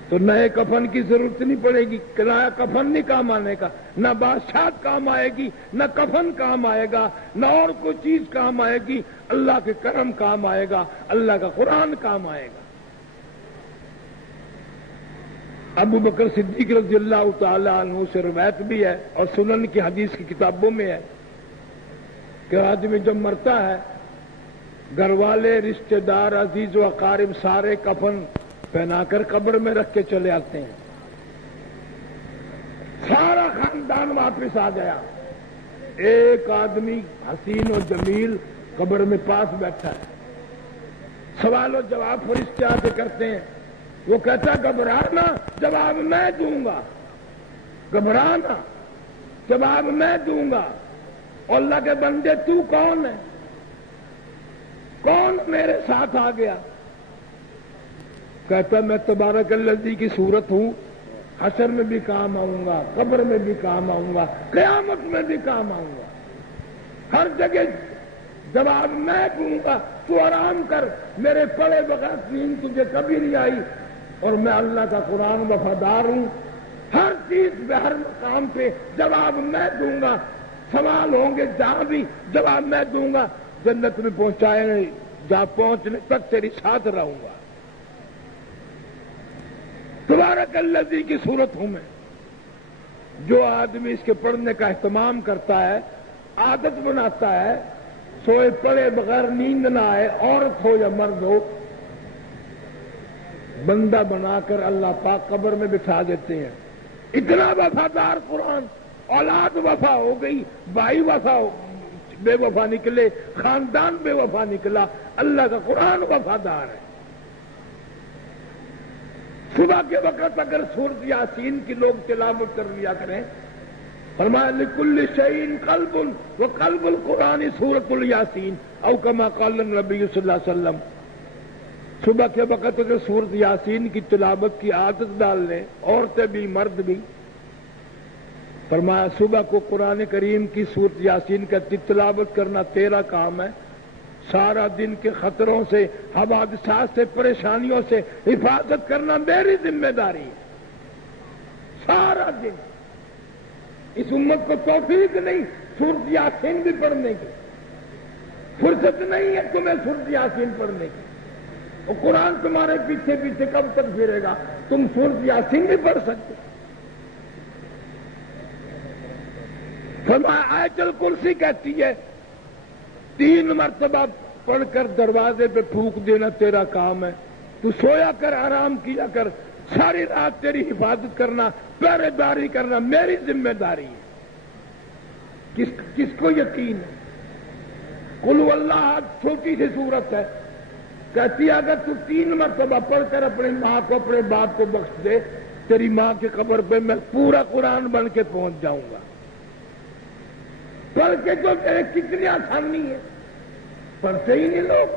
تو نئے کفن کی ضرورت نہیں پڑے گی، نیا کفن نہیں کام آنے کا، نہ بادشاہت کام آئے گی، نہ کفن کام آئے گا، نہ اور کوئی چیز کام آئے گی، اللہ کے کرم کام آئے گا، اللہ کا قرآن کام آئے گا۔ ابو بکر صدیق رضی اللہ تعالی عنہ سے روایت بھی ہے اور سنن کی حدیث کی کتابوں میں ہے کہ آدمی جب مرتا ہے، گھر والے، رشتہ دار، عزیز و اقارب سارے کفن پہنا کر قبر میں رکھ کے چلے آتے ہیں۔ سارا خاندان واپس آ گیا، ایک آدمی حسین و جمیل قبر میں پاس بیٹھا ہے۔ سوال و جواب فرشتے آ کے کرتے ہیں، وہ کہتا گھبرانا، جواب میں دوں گا، گھبرانا، جواب میں دوں گا۔ اور اللہ کے بندے تو کون ہے؟ کون میرے ساتھ آ گیا؟ کہتا میں تبارک الذی کی صورت ہوں، حشر میں بھی کام آؤں گا، قبر میں بھی کام آؤں گا، قیامت میں بھی کام آؤں گا، ہر جگہ جواب میں دوں گا، تو آرام کر، میرے پڑے بغیر دین تجھے کبھی نہیں آئی، اور میں اللہ کا قرآن وفادار ہوں، ہر چیز پہ، ہر مقام پہ جواب میں دوں گا، سوال ہوں گے جہاں بھی جواب میں دوں گا، جنت میں پہنچائے جہاں پہنچنے تک تیری ساتھ رہوں گا۔ تبارک الذی کی صورت ہوں میں، جو آدمی اس کے پڑھنے کا اہتمام کرتا ہے، عادت بناتا ہے، سوئے پڑے بغیر نیند نہ آئے، عورت ہو یا مرد ہو، بندہ بنا کر اللہ پاک قبر میں بٹھا دیتے ہیں۔ اتنا وفادار قرآن، اولاد وفا ہو گئی، بھائی بے وفا نکلے، خاندان بے وفا نکلا، اللہ کا قرآن وفادار ہے۔ صبح کے وقت اگر سورۃ یاسین کی لوگ تلاوت کر لیا کریں، فرمایا لکل شیء قلب وقلب القرآن سورۃ الیاسین او کما قال النبی صلی اللہ علیہ وسلم۔ صبح کے وقت اگر سورۃ یاسین کی تلاوت کی عادت ڈال لیں، عورتیں بھی مرد بھی، فرمایا صبح کو قرآن کریم کی سورۃ یاسین کا تلاوت کرنا تیرا کام ہے، سارا دن کے خطروں سے، حوادثات سے، پریشانیوں سے حفاظت کرنا میری ذمہ داری ہے۔ سارا دن اس امت کو توفیق نہیں سورۃ یاسین بھی پڑھنے کی، فرصت نہیں ہے تمہیں سورۃ یاسین پڑھنے کی، اور قرآن تمہارے پیچھے پیچھے کب تک پھرے گا؟ تم سورۃ یاسین بھی پڑھ سکتے۔ فرمایا آیت الکرسی کہتی ہے 3 مرتبہ پڑھ کر دروازے پہ پھونک دینا تیرا کام ہے، تو سویا کر، آرام کیا کر، ساری رات تیری حفاظت کرنا، پہرے داری کرنا میری ذمہ داری ہے۔ کس کو یقین ہے؟ قل هو اللہ چھوٹی سی صورت ہے، کہتی ہے اگر تو 3 مرتبہ پڑھ کر اپنی ماں کو، اپنے باپ کو بخش دے، تیری ماں کی قبر پہ میں پورا قرآن بن کے پہنچ جاؤں گا۔ پڑھ کے تو کتنی آسانی ہے، پڑھتے ہی نہیں لوگ۔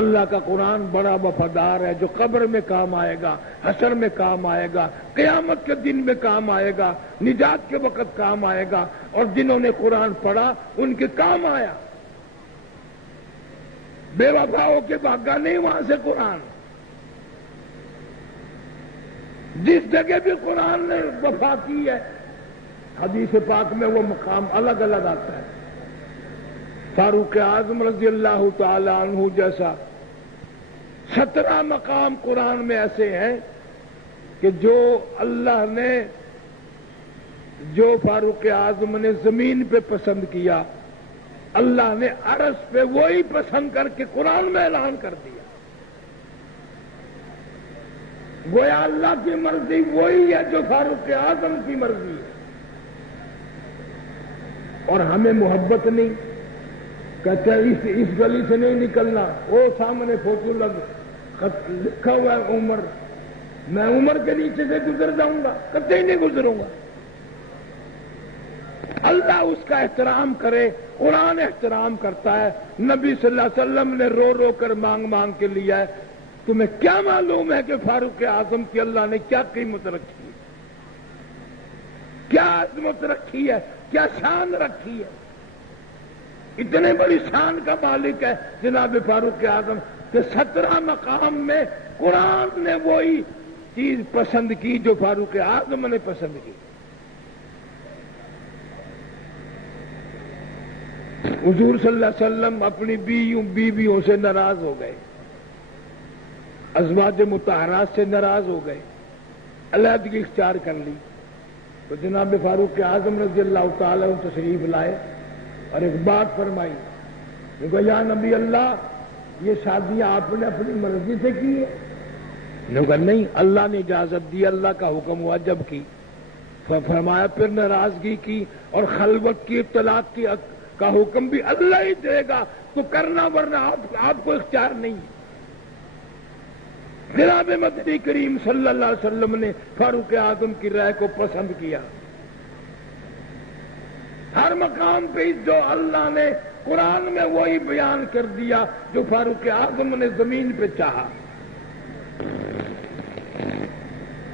اللہ کا قرآن بڑا وفادار ہے، جو قبر میں کام آئے گا، حشر میں کام آئے گا، قیامت کے دن میں کام آئے گا، نجات کے وقت کام آئے گا، اور جنہوں نے قرآن پڑھا ان کے کام آیا۔ بے وفا ہو کے بھاگا نہیں وہاں سے قرآن۔ جس جگہ بھی قرآن نے وفا کی ہے، حدیث پاک میں وہ مقام الگ الگ آتا ہے۔ فاروق اعظم رضی اللہ تعالی عنہ جیسا 17 مقام قرآن میں ایسے ہیں کہ جو اللہ نے، جو فاروق اعظم نے زمین پہ پسند کیا، اللہ نے عرش پہ وہی پسند کر کے قرآن میں اعلان کر دیا۔ گویا اللہ کی مرضی وہی ہے جو فاروق اعظم کی مرضی ہے، اور ہمیں محبت نہیں، کہتے اس گلی سے نہیں نکلنا، وہ سامنے فوٹو لکھا ہوا ہے عمر، میں عمر کے نیچے سے گزر جاؤں گا؟ کبھی نہیں گزروں گا۔ اللہ اس کا احترام کرے، قرآن احترام کرتا ہے۔ نبی صلی اللہ علیہ وسلم نے رو رو کر مانگ مانگ کے لیا ہے۔ تمہیں کیا معلوم ہے کہ فاروق اعظم کی اللہ نے کیا قیمت رکھی ہے، کیا عظمت رکھی ہے، کیا شان رکھی ہے؟ اتنے بڑی شان کا مالک ہے جناب فاروق اعظم کہ 17 مقام میں قرآن نے وہی چیز پسند کی جو فاروق اعظم نے پسند کی۔ حضور صلی اللہ علیہ وسلم اپنی بیویوں سے ناراض ہو گئے، ازواج مطہرات سے ناراض ہو گئے، علیحدگی اختیار کر لی، تو جناب فاروق اعظم رضی اللہ تعالیٰ عنہ تشریف لائے اور ایک بات فرمائی، کہ یا نبی اللہ، یہ شادیاں آپ نے اپنی مرضی سے کی ہے؟ انہوں نے کہا نہیں، اللہ نے اجازت دی، اللہ کا حکم ہوا جب کی۔ فرمایا پھر ناراضگی کی اور خلوت کی، طلاق کی کا حکم بھی اللہ ہی دے گا تو کرنا، ورنہ آپ کو اختیار نہیں ہے۔ جناب مدنی کریم صلی اللہ علیہ وسلم نے فاروق اعظم کی رائے کو پسند کیا۔ ہر مقام پہ جو اللہ نے قرآن میں وہی بیان کر دیا جو فاروق اعظم نے زمین پہ چاہا۔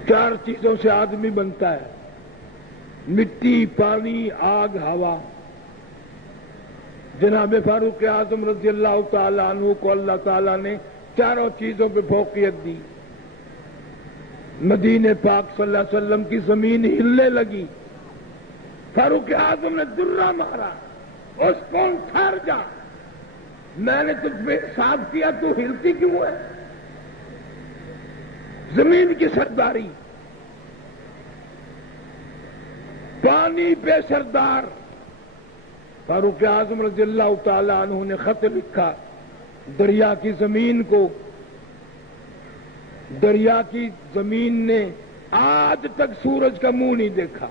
4 چیزوں سے آدمی بنتا ہے: مٹی، پانی، آگ، ہوا۔ جناب فاروق اعظم رضی اللہ تعالی عنہ کو اللہ تعالیٰ نے 4 چیزوں پہ فوقیت دی۔ مدینے پاک صلی اللہ علیہ وسلم کی زمین ہلنے لگی، فاروق اعظم نے درہ مارا، اس کون ٹھہر جا، میں نے تجھ پہ صاف کیا، تو ہلتی کیوں ہے؟ زمین کی سرداری۔ پانی پہ سردار فاروق اعظم رضی اللہ تعالی عنہ نے خط لکھا دریا کی زمین کو. دریا کی زمین نے آج تک سورج کا منہ نہیں دیکھا.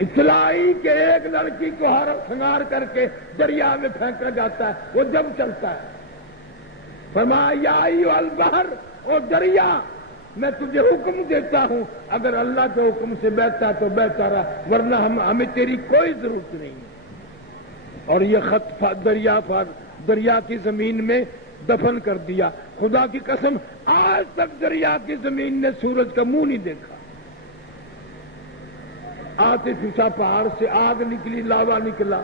اطلاع آئی کہ ایک لڑکی کو سنگار کر کے دریا میں پھینکا جاتا ہے، وہ جب چلتا ہے. فرمایا یا ایھا البحر، او دریا میں تجھے حکم دیتا ہوں، اگر اللہ کے حکم سے بہتا تو بہتا رہا، ورنہ ہمیں تیری کوئی ضرورت نہیں ہے. اور یہ خط دریا کی زمین میں دفن کر دیا. خدا کی قسم آج تک دریا کی زمین نے سورج کا منہ نہیں دیکھا. آتے فشا پہاڑ سے آگ نکلی، لاوا نکلا،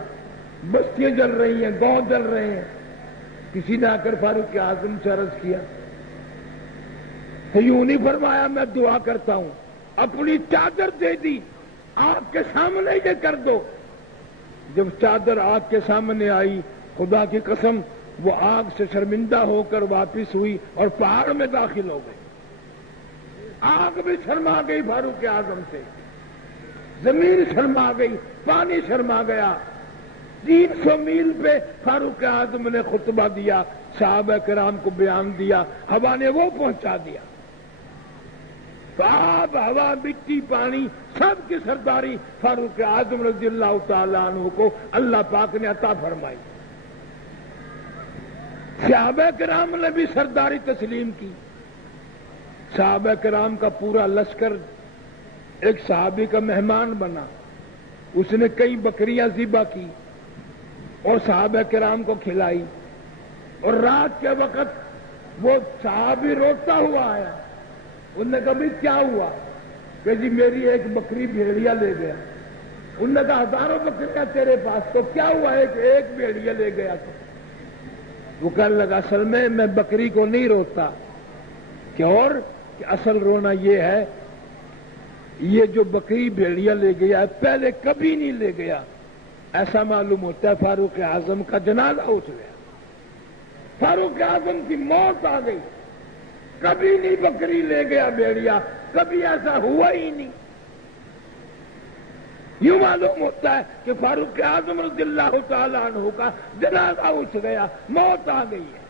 بستیاں جل رہی ہیں، گاؤں جل رہے ہیں. کسی نے آ کر فاروق اعظم سے عرض کیا تو یوں نہیں فرمایا میں دعا کرتا ہوں، اپنی چادر دے دی، آگ کے سامنے یہ کر دو. جب چادر آگ کے سامنے آئی، خدا کی قسم وہ آگ سے شرمندہ ہو کر واپس ہوئی اور پہاڑ میں داخل ہو گئی. آگ بھی شرما گئی فاروق اعظم سے، زمین شرما گئی، پانی شرما گیا. 300 میل پہ فاروق اعظم نے خطبہ دیا، صحابہ کرام کو بیان دیا، ہوا نے وہ پہنچا دیا. آب، ہوا، مٹی، پانی سب کی سرداری فاروق اعظم رضی اللہ تعالی عنہ کو اللہ پاک نے عطا فرمائی. صحابہ کرام نے بھی سرداری تسلیم کی. صحابہ کرام کا پورا لشکر ایک صحابی کا مہمان بنا. اس نے کئی بکریاں ذبح کی اور صحابہ کرام کو کھلائی. اور رات کے وقت وہ صحابی روتا ہوا آیا. انہوں نے کہا بھی کیا ہوا؟ کہ جی میری ایک بکری بھیڑیا لے گیا. انہوں نے کہا ہزاروں بکریاں تیرے پاس، تو کیا ہوا ایک بھیڑیا لے گیا تو؟ وہ کہنے لگا اصل میں بکری کو نہیں روتا، کہ اور کہ اصل رونا یہ ہے یہ جو بکری بھیڑیا لے گیا ہے پہلے کبھی نہیں لے گیا. ایسا معلوم ہوتا ہے فاروق اعظم کا جنازہ اٹھ گیا، فاروق اعظم کی موت آ گئی. کبھی نہیں بکری لے گیا بھیڑیا، کبھی ایسا ہوا ہی نہیں. یوں معلوم ہوتا ہے کہ فاروق اعظم رضی اللہ تعالی عنہ کا جنازہ اٹھ گیا، موت آ گئی ہے.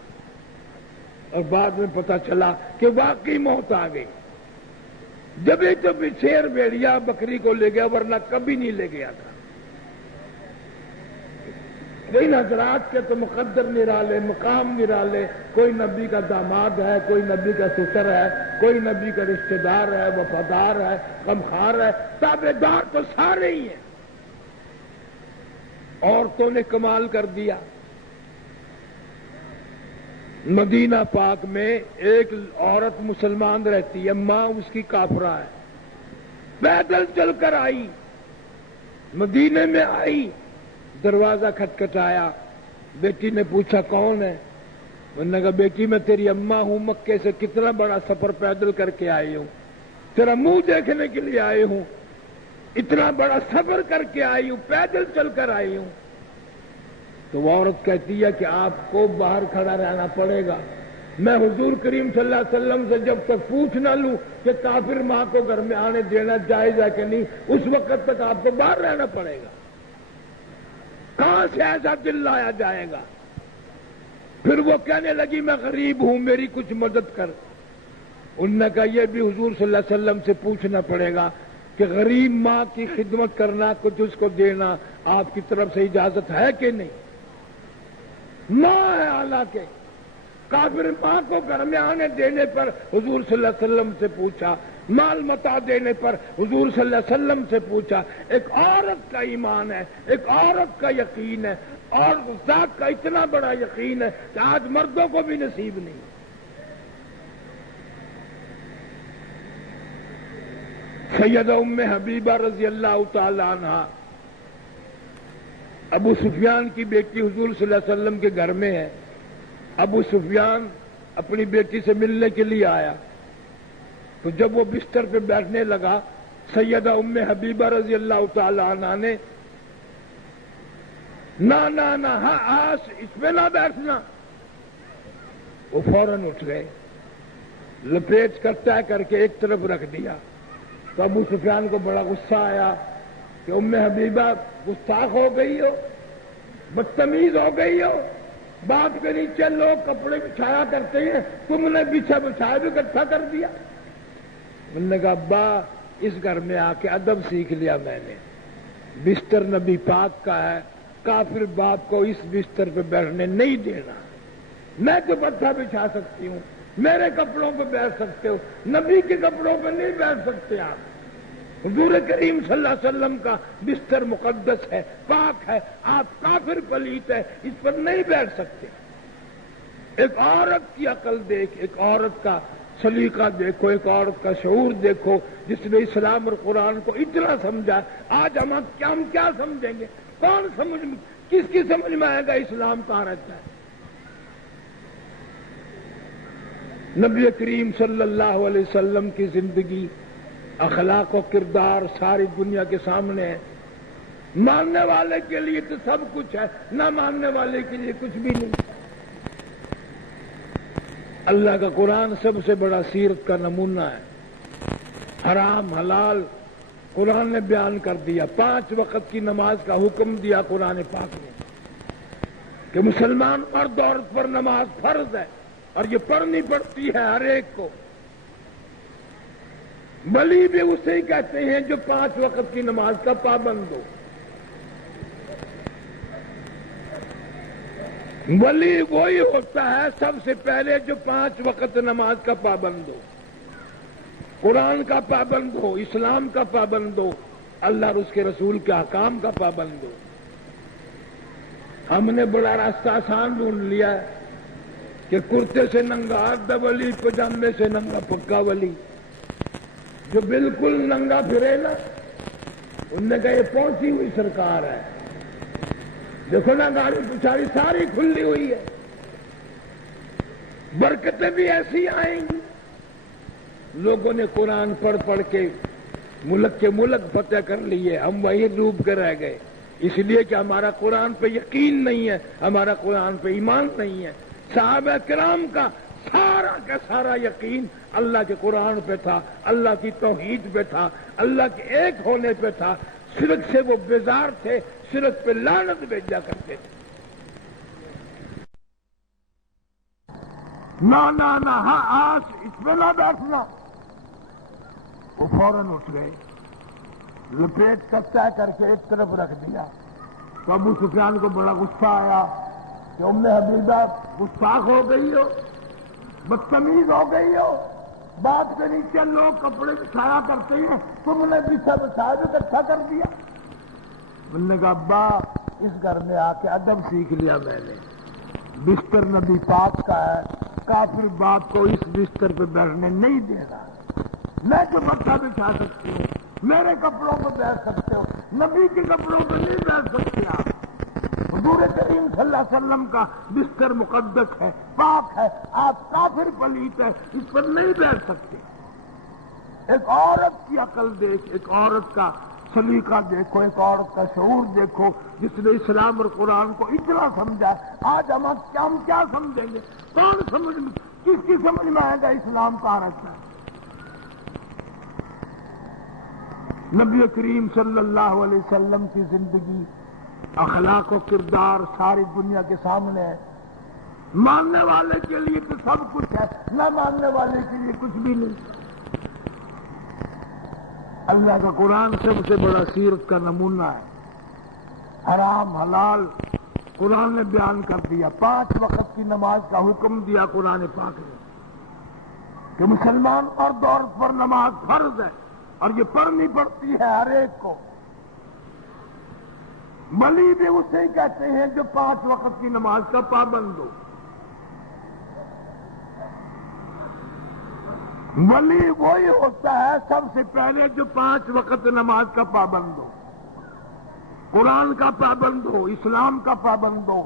اور بعد میں پتہ چلا کہ واقعی موت آ گئی. جبھی تو بھی شیر بھیڑیا بکری کو لے گیا، ورنہ کبھی نہیں لے گیا تھا. ان حضرات کے تو مقدر نرالے، مقام نرالے. کوئی نبی کا داماد ہے، کوئی نبی کا سسر ہے، کوئی نبی کا رشتہ دار ہے، وفادار ہے، غمخوار ہے، تابع دار تو سارے ہی ہیں. عورتوں نے کمال کر دیا. مدینہ پاک میں ایک عورت مسلمان رہتی ہے، ماں اس کی کافرہ ہے. پیدل چل کر آئی، مدینے میں آئی، دروازہ کھٹکھٹایا. بیٹی نے پوچھا کون ہے؟ انہوں نے کہا بیٹی میں تیری اماں ہوں، مکے سے کتنا بڑا سفر پیدل کر کے آئی ہوں، تیرا منہ دیکھنے کے لیے آئی ہوں، اتنا بڑا سفر کر کے آئی ہوں، پیدل چل کر آئی ہوں. تو وہ عورت کہتی ہے کہ آپ کو باہر کھڑا رہنا پڑے گا. میں حضور کریم صلی اللہ علیہ وسلم سے جب تک پوچھ نہ لوں کہ کافر ماں کو گھر میں آنے دینا جائز ہے کہ نہیں، اس وقت تک آپ کو باہر رہنا پڑے گا. کہاں سے ایسا دل لایا جائے گا؟ پھر وہ کہنے لگی میں غریب ہوں، میری کچھ مدد کر. انہوں نے کہا یہ بھی حضور صلی اللہ علیہ وسلم سے پوچھنا پڑے گا کہ غریب ماں کی خدمت کرنا، کچھ اس کو دینا آپ کی طرف سے اجازت ہے کہ نہیں. ماں ہے حالانکہ. کافر ماں کو گھر میں آنے دینے پر حضور صلی اللہ علیہ وسلم سے پوچھا، مال متا دینے پر حضور صلی اللہ علیہ وسلم سے پوچھا. ایک عورت کا ایمان ہے، ایک عورت کا یقین ہے، اور ذات کا اتنا بڑا یقین ہے کہ آج مردوں کو بھی نصیب نہیں. سیدہ ام حبیبہ رضی اللہ تعالی عنہا ابو سفیان کی بیٹی حضور صلی اللہ علیہ وسلم کے گھر میں ہے. ابو سفیان اپنی بیٹی سے ملنے کے لیے آیا، تو جب وہ بستر پہ بیٹھنے لگا، سیدہ ام حبیبہ رضی اللہ تعالی عنہا نے نہ ہاں آج اس پہ نہ بیٹھنا. وہ فوراً اٹھ گئے، لپیٹ کر طے کر کے ایک طرف رکھ دیا. تو ابو سفیان کو بڑا غصہ آیا کہ ام حبیبہ گستاخ ہو گئی ہو، بدتمیز ہو گئی ہو، باپ کے نیچے لوگ کپڑے بچھایا کرتے ہیں، تم نے بچھایا بھی اکٹھا کر دیا۔ انہوں نے کہا ابا اس گھر میں آ کے ادب سیکھ لیا میں نے، بستر نبی پاک کا ہے، کافر باپ کو اس بستر پہ بیٹھنے نہیں دینا، میں تو پتھا بچھا سکتی ہوں، میرے کپڑوں پہ بیٹھ سکتے ہو، نبی کے کپڑوں پہ نہیں بیٹھ سکتے آپ۔ حضور کریم صلی اللہ علیہ وسلم کا بستر مقدس ہے، پاک ہے، آپ کافر پلیت ہے، اس پر نہیں بیٹھ سکتے۔ ایک عورت کی عقل دیکھ، ایک عورت کا سلیقہ دیکھو، ایک عورت کا شعور دیکھو، جس نے اسلام اور قرآن کو اتنا سمجھا۔ آج ہم کیا سمجھیں گے؟ کون کس کی سمجھ میں آئے گا اسلام کہاں رہتا ہے؟ نبی کریم صلی اللہ علیہ وسلم کی زندگی، اخلاق و کردار ساری دنیا کے سامنے ہے۔ ماننے والے کے لیے تو سب کچھ ہے، نہ ماننے والے کے لیے کچھ بھی نہیں۔ اللہ کا قرآن سب سے بڑا سیرت کا نمونہ ہے۔ حرام حلال قرآن نے بیان کر دیا، 5 وقت کی نماز کا حکم دیا قرآن پاک نے کہ مسلمان مرد عورت پر نماز فرض ہے اور یہ پڑھنی پڑتی ہے ہر ایک کو۔ ولی بھی اسے ہی کہتے ہیں جو 5 وقت کی نماز کا پابند ہو۔ ولی وہی ہوتا ہے سب سے پہلے جو 5 وقت نماز کا پابند ہو، قرآن کا پابند ہو، اسلام کا پابند ہو، اللہ اور اس کے رسول کے احکام کا پابند ہو۔ ہم نے بڑا راستہ آسان ڈھونڈ لیا ہے کہ کرتے سے ننگا آدھا ولی، پجامے سے ننگا پکا ولی۔ جو بالکل ننگا پھرے نا، انہوں نے کہا یہ پہنچی ہوئی سرکار ہے، دیکھو نا گاڑی پچھاڑی ساری کھلی ہوئی ہے، برکتیں بھی ایسی آئیں گی۔ لوگوں نے قرآن پڑھ پڑھ کے ملک کے ملک فتح کر لیے، ہم وہیں ڈوب کر رہ گئے، اس لیے کہ ہمارا قرآن پہ یقین نہیں ہے، ہمارا قرآن پہ ایمان نہیں ہے۔ صحابہ کرام کا سارا کا سارا یقین اللہ کے قرآن پہ تھا، اللہ کی توحید پہ تھا، اللہ کے ایک ہونے پہ تھا۔ شرک سے وہ بیزار تھے، شرک پہ لعنت بھیجا کرتے تھے۔ نہ ہاں آج اس میں نہ بیٹھنا۔ وہ فوراً اٹھ گئے، لپیٹ کر طے کر کے ایک طرف رکھ دیا۔ تو ابو سفیان کو بڑا غصہ آیا کہ ام حبیبہ گستاخ ہو گئی ہو، بدتمیز ہو گئی ہو، باپ کے نیچے لوگ کپڑے بچھایا کرتے ہیں، تم نے بچھایا بھی اکٹھا کر دیا۔ انہوں نے کہا ابا اس گھر میں آ کے ادب سیکھ لیا میں نے، بستر نبی پاک کا ہے، کافر باپ کو اس بستر پہ بیٹھنے نہیں دینا، میں تو مٹھا بچھا سکتی ہوں، میرے کپڑوں پہ بیٹھ سکتے ہو، نبی کے کپڑوں پہ نہیں بیٹھ سکتے آپ۔ حضور کریم صلی اللہ علیہ وسلم کا بستر مقدس ہے، پاک ہے، آپ کافر پلیت ہے، اس پر نہیں بیٹھ سکتے۔ ایک عورت کی عقل دیکھ، ایک عورت کا سلیقہ دیکھو، ایک عورت کا شعور دیکھو، جس نے اسلام اور قرآن کو اتنا سمجھا۔ آج ہم کیا سمجھیں گے؟ کون کس کی سمجھ میں آئے گا اسلام کہاں رہتا ہے؟ نبی کریم صلی اللہ علیہ وسلم کی زندگی، اخلاق و کردار ساری دنیا کے سامنے ہے۔ ماننے والے کے لیے تو سب کچھ ہے، نہ ماننے والے کے لیے کچھ بھی نہیں۔ اللہ کا قرآن سب سے بڑا سیرت کا نمونہ ہے۔ حرام حلال قرآن نے بیان کر دیا، 5 وقت کی نماز کا حکم دیا قرآن پاک نے کہ مسلمان مرد عورت پر نماز فرض ہے اور یہ پڑھنی پڑتی ہے ہر ایک کو۔ ولی بھی اسے ہی کہتے ہیں جو 5 وقت کی نماز کا پابند ہو۔ ولی وہی ہوتا ہے سب سے پہلے جو 5 وقت نماز کا پابند ہو، قرآن کا پابند ہو، اسلام کا پابند ہو،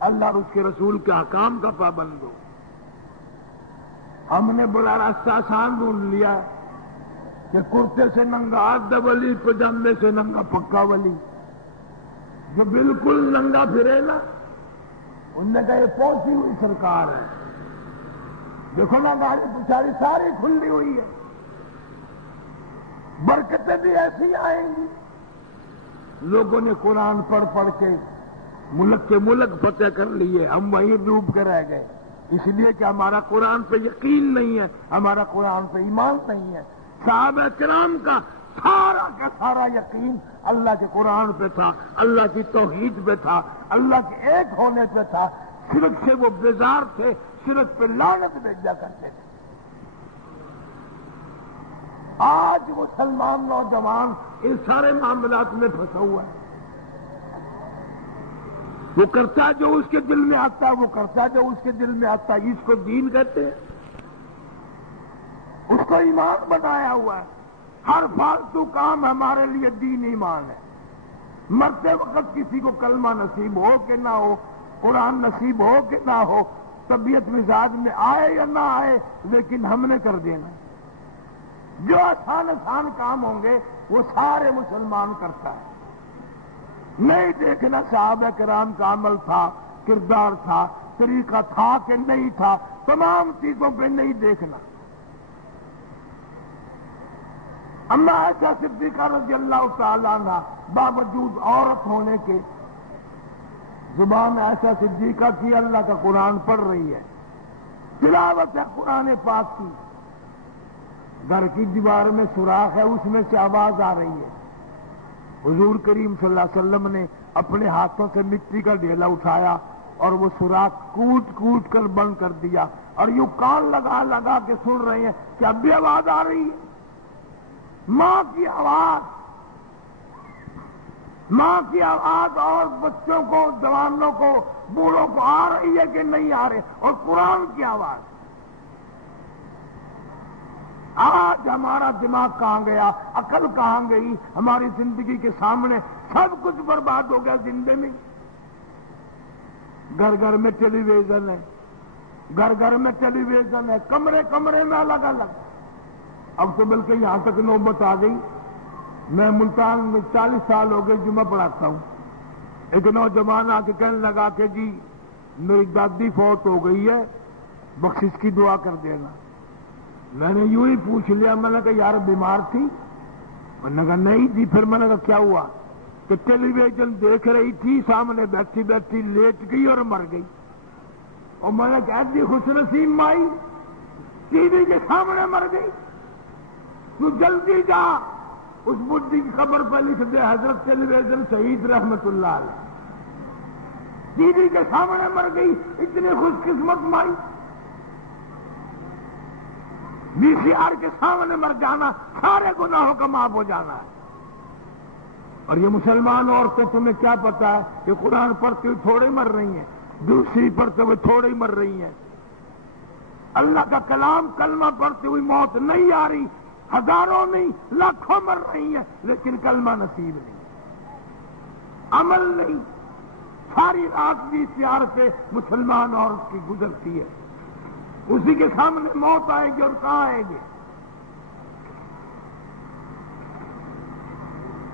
اللہ اور اس کے رسول کے احکام کا پابند ہو۔ ہم نے بڑا راستہ آسان ڈھونڈ لیا کہ کرتے سے ننگا آدھا ولی، پجامے سے ننگا پکا ولی۔ جو بالکل ننگا پھرے نا، انہوں نے کہا یہ پہنچی ہوئی سرکار ہے، دیکھو نا گاڑی پچھاڑی ساری کھلی ہوئی ہے، برکتیں بھی ایسی آئیں گی. لوگوں نے قرآن پڑھ پڑھ کے ملک کے ملک فتح کر لیے، ہم وہیں ڈوب کے رہ گئے، اس لیے کہ ہمارا قرآن پہ یقین نہیں ہے، ہمارا قرآن پہ ایمان نہیں ہے. صحابہ کرام کا سارا یقین اللہ کے قرآن پہ تھا، اللہ کی توحید پہ تھا، اللہ کے ایک ہونے پہ تھا. شرک سے وہ بیزار تھے، شرک پہ لعنت بھیجا کرتے تھے. آج مسلمان نوجوان ان سارے معاملات میں پھنسا ہوا ہے. وہ کرتا جو اس کے دل میں آتا ہے، وہ کرتا جو اس کے دل میں آتا ہے. اس کو دین کہتے ہیں، اس کو ایمان بنایا ہوا ہے. ہر فالتو کام ہمارے لیے دین ایمان ہے. مرتے وقت کسی کو کلمہ نصیب ہو کہ نہ ہو، قرآن نصیب ہو کہ نہ ہو، طبیعت مزاج میں آئے یا نہ آئے، لیکن ہم نے کر دینا. جو آسان کام ہوں گے وہ سارے مسلمان کرتا ہے. نہیں دیکھنا صحابہ کرام کا عمل تھا، کردار تھا، طریقہ تھا کہ نہیں تھا، تمام چیزوں پہ نہیں دیکھنا. اما عائشہ صدیقہ رضی اللہ تعالی عنہ باوجود عورت ہونے کے زبان عائشہ صدیقہ کی اللہ کا قرآن پڑھ رہی ہے، تلاوت ہے قرآن پاک کی. گھر کی دیوار میں سوراخ ہے، اس میں سے آواز آ رہی ہے. حضور کریم صلی اللہ علیہ وسلم نے اپنے ہاتھوں سے مٹی کا ڈھیلا اٹھایا اور وہ سوراخ کوٹ کوٹ کر بند کر دیا، اور یوں کان لگا لگا کے سن رہے ہیں کہ اب بھی آواز آ رہی ہے. ماں کی آواز اور بچوں کو، جوانوں کو، بوڑھوں کو آ رہی ہے کہ نہیں آ رہی، اور قرآن کی آواز. آج ہمارا دماغ کہاں گیا، عقل کہاں گئی؟ ہماری زندگی کے سامنے سب کچھ برباد ہو گیا. زندگی میں گھر گھر میں ٹیلی ویژن ہے، گھر گھر میں ٹیلی ویژن ہے، کمرے کمرے میں الگ الگ. اب تو بلکہ یہاں تک نوبت آ گئی. میں ملتان میں 40 سال ہو گئے جمعہ پڑھاتا ہوں. ایک نوجوان آ کے کہنے لگا کہ جی میری دادی فوت ہو گئی ہے، بخشش کی دعا کر دینا. میں نے یوں ہی پوچھ لیا، میں نے کہا یار بیمار تھی؟ میں نے کہا نہیں تھی. پھر میں نے کہا کیا ہوا؟ کہ ٹیلی ویژن دیکھ رہی تھی، سامنے بیٹھی بیٹھی لیٹ گئی اور مر گئی. اور میں نے کہا جی خوش نصیب مائی، ٹی وی کے سامنے مر گئی. تو جلدی جا اس بڈھی کی خبر پہ لکھ دے حضرت ٹیلی ویژن شہید رحمت اللہ علیہ، ٹی وی کے سامنے مر گئی. اتنی خوش قسمت مائی. وی سی آر کے سامنے مر جانا سارے گناہوں کا معاف ہو جانا ہے. اور یہ مسلمان عورتیں تمہیں کیا پتا ہے کہ قرآن پڑھتے ہوئے تھوڑے مر رہی ہیں، دوسری پڑھتے ہوئے تھوڑے ہی مر رہی ہیں. اللہ کا کلام کلمہ پڑھتے ہوئی موت نہیں آ رہی، ہزاروں نہیں لاکھوں مر رہی ہیں، لیکن کلمہ نصیب نہیں، عمل نہیں. ساری رات بھی پیار پہ مسلمان عورت کی گزرتی ہے، اسی کے سامنے موت آئے گی. اور کہاں آئے گی؟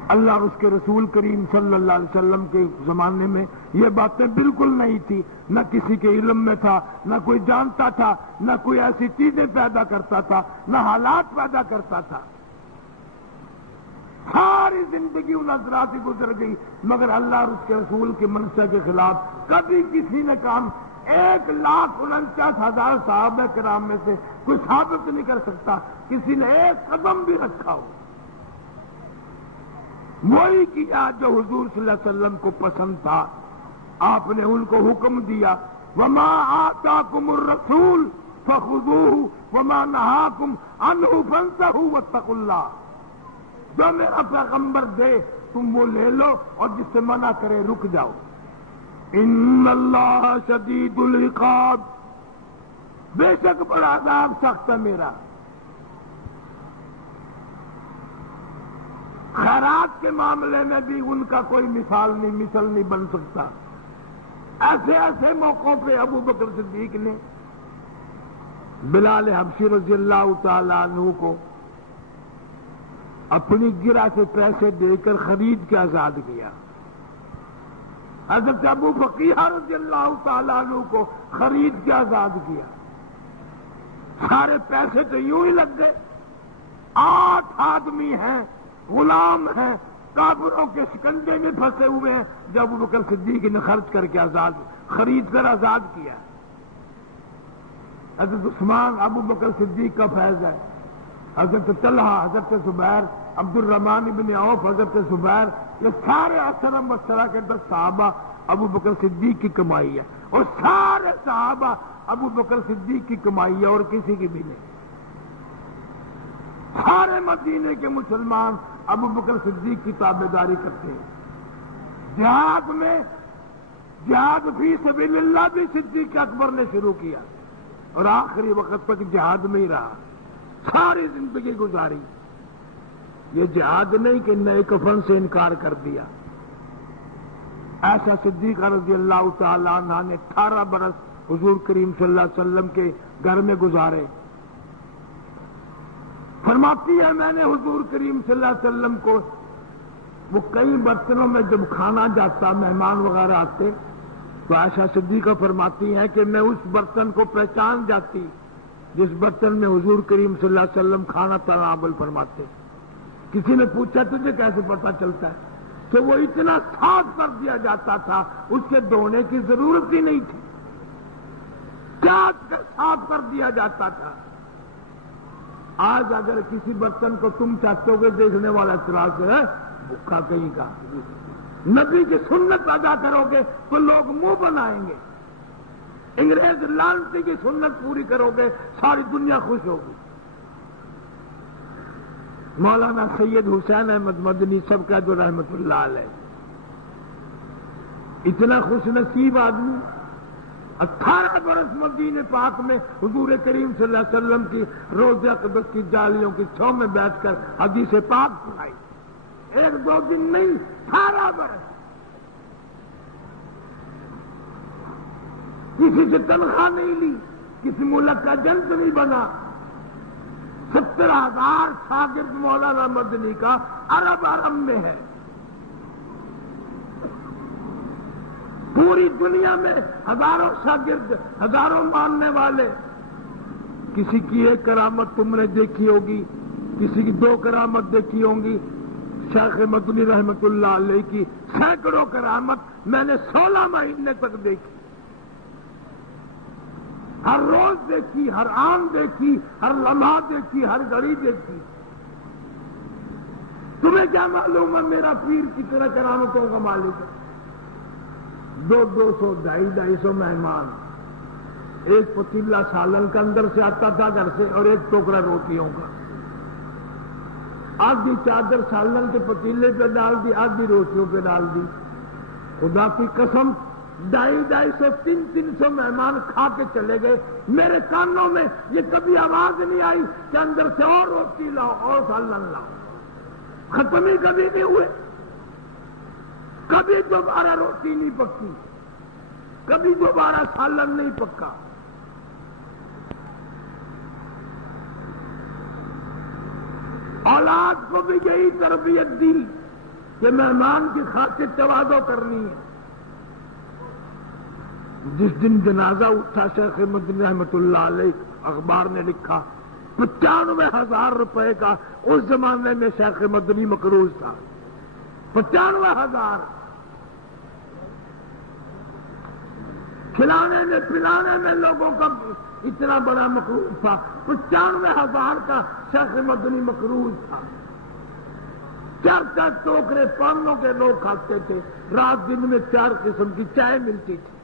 اللہ اور اس کے رسول کریم صلی اللہ علیہ وسلم کے زمانے میں یہ باتیں بالکل نہیں تھی. نہ کسی کے علم میں تھا، نہ کوئی جانتا تھا، نہ کوئی ایسی چیزیں پیدا کرتا تھا، نہ حالات پیدا کرتا تھا. ساری زندگی ان حضرات سے گزر گئی، مگر اللہ اور اس کے رسول کی منشا کے خلاف کبھی کسی نے کام 1,49,000 صحابہ کرام میں سے کوئی ثابت نہیں کر سکتا کسی نے ایک قدم بھی رکھا ہو. وہی کیا جو حضور صلی اللہ علیہ وسلم کو پسند تھا. آپ نے ان کو حکم دیا وما آتاکم الرسول فخذوه وما نہاکم عنہ فانتہوا واتقوا اللہ. جو میرا پیغمبر دے تم وہ لے لو، اور جس سے منع کرے رک جاؤ. ان اللہ شدید العقاب، بے شک بڑا عذاب سخت ہے میرا. خیرات کے معاملے میں بھی ان کا کوئی مثال نہیں بن سکتا. ایسے ایسے موقعوں پہ ابو بکر صدیق نے بلال حبشی رضی اللہ تعالی عنہ کو اپنی گرہ سے پیسے دے کر خرید کے آزاد کیا. حضرت ابو بکر رضی اللہ تعالی عنہ کو خرید کے آزاد کیا. سارے پیسے تو یوں ہی لگ گئے. 8 آدمی ہیں، غلام ہیں، کافروں کے شکنجے میں پھنسے ہوئے ہیں، جب ابو بکر صدیق نے خرچ کر کے خرید کر آزاد کیا۔ حضرت عثمان ابو بکر صدیق کا فیض ہے، حضرت طلحہ، حضرت زبیر، عبد الرحمن بن عوف، حضرت زبیر، یہ سارے اسرا مبشرہ کے 10 صحابہ ابو بکر صدیق کی کمائی ہے، اور سارے صحابہ ابو بکر صدیق کی کمائی ہے، اور کسی کی بھی نہیں۔ سارے مدینے کے مسلمان ابو بکر صدیق کی تابعداری کرتے ہیں۔ جہاد فی سبیل اللہ بھی صدیق اکبر نے شروع کیا، اور آخری وقت تک جہاد میں ہی رہا، ساری زندگی گزاری۔ یہ جہاد نہیں کہ نئے کفن سے انکار کر دیا۔ ایسا صدیق رضی اللہ تعالی عنہ نے 18 برس حضور کریم صلی اللہ علیہ وسلم کے گھر میں گزارے۔ فرماتی ہے میں نے حضور کریم صلی اللہ علیہ وسلم کو، وہ کئی برتنوں میں جب کھانا جاتا، مہمان وغیرہ آتے، تو عائشہ صدیقہ فرماتی ہیں کہ میں اس برتن کو پہچان جاتی جس برتن میں حضور کریم صلی اللہ علیہ وسلم کھانا تناول فرماتے۔ کسی نے پوچھا تجھے کیسے پتہ چلتا ہے؟ کہ وہ اتنا صاف کر دیا جاتا تھا، اس کے دھونے کی ضرورت ہی نہیں تھی، چاٹ کر صاف کر دیا جاتا تھا۔ آج اگر کسی برتن کو تم چاہتے ہو کہ دیکھنے والا اعتراض ہے بھوکا کہیں کا، نبی کی سنت ادا کرو گے تو لوگ منہ بنائیں گے، انگریز لانتی کی سنت پوری کرو گے ساری دنیا خوش ہوگی۔ مولانا سید حسین احمد مدنی سب کا جو رحمت اللہ علیہ، اتنا خوش نصیب آدمی، 18 برس مدینے پاک میں حضور کریم صلی اللہ علیہ وسلم کی روضہ اقدس کی جالیوں کی چھاؤں میں بیٹھ کر حدیث پاک سنائی، 1-2 دن نہیں، 18 برس۔ کسی سے تنخواہ نہیں لی، کسی ملک کا جنت نہیں بنا۔ 70,000 شاگرد مولانا مدنی کا عرب میں ہے، پوری دنیا میں ہزاروں شاگرد، ہزاروں ماننے والے۔ کسی کی ایک کرامت تم نے دیکھی ہوگی، کسی کی 2 کرامت دیکھی ہوں گی، شیخ مدنی رحمت اللہ علیہ کی سینکڑوں کرامت میں نے 16 مہینے تک دیکھی، ہر روز دیکھی، ہر آن دیکھی، ہر لمحہ دیکھی، ہر گھڑی دیکھی۔ تمہیں کیا معلوم ہے میرا پیر کتنا کرامتوں کا مالک ہے؟ 200 250 مہمان، ایک پتیلا سالن کا اندر سے آتا تھا گھر سے، اور ایک ٹوکرا روٹیوں کا، آدھی چادر سالن کے پتیلے پہ ڈال دی، آدھی روٹیوں پہ ڈال دی۔ خدا کی قسم 250 300 مہمان کھا کے چلے گئے، میرے کانوں میں یہ کبھی آواز نہیں آئی کہ اندر سے اور روٹی لاؤ اور سالن لاؤ، ختم ہی کبھی نہیں ہوئے۔ کبھی دوبارہ روٹی نہیں پکی، کبھی دوبارہ سالن نہیں پکا۔ اولاد کو بھی یہی تربیت دی کہ مہمان کی خاطر تواضع کرنی ہے۔ جس دن جنازہ اٹھا شیخ مدنی رحمت اللہ علیہ، اخبار نے لکھا 95,000 روپے کا اس زمانے میں شیخ مدنی مقروض تھا، 95,000۔ کھلانے میں پلانے میں لوگوں کا اتنا بڑا مقروض تھا، 95,000 کا شیخ مدنی مقروض تھا۔ 4 ٹوکرے پانوں کے لوگ کھاتے تھے، رات دن میں 4 قسم کی چائے ملتی تھی۔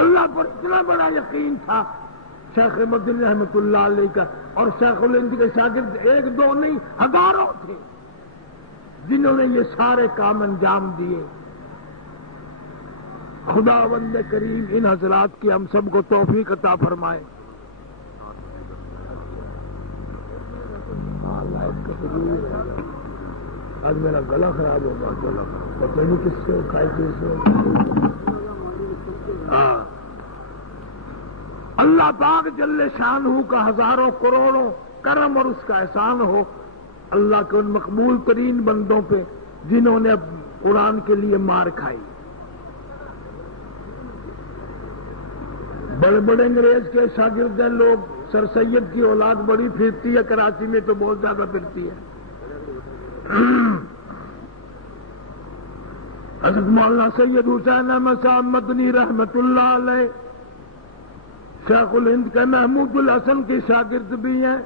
اللہ پر اتنا بڑا یقین تھا شیخ مدنی رحمت اللہ علیہ کا، اور شیخ الہند کے شاگرد 1-2 نہیں، ہزاروں تھے جنہوں نے یہ سارے کام انجام دیے۔ خداوند کریم ان حضرات کی ہم سب کو توفیق عطا فرمائے۔ آج میرا گلا خراب ہوگا، پتہ نہیں کس سے کھائے سے۔ اللہ پاک جل شانہ کا ہزاروں کروڑوں کرم اور اس کا احسان ہو اللہ کے ان مقبول ترین بندوں پہ جنہوں نے قرآن کے لیے مار کھائی۔ بڑے بڑے انگریز کے شاگرد ہیں لوگ، سر سید کی اولاد بڑی پھرتی ہے، کراچی میں تو بہت زیادہ پھرتی ہے۔ حضرت مولانا سید حسین احمد صاحب مدنی رحمت اللہ علیہ شیخ الہند کے محمود الحسن کے شاگرد بھی ہیں،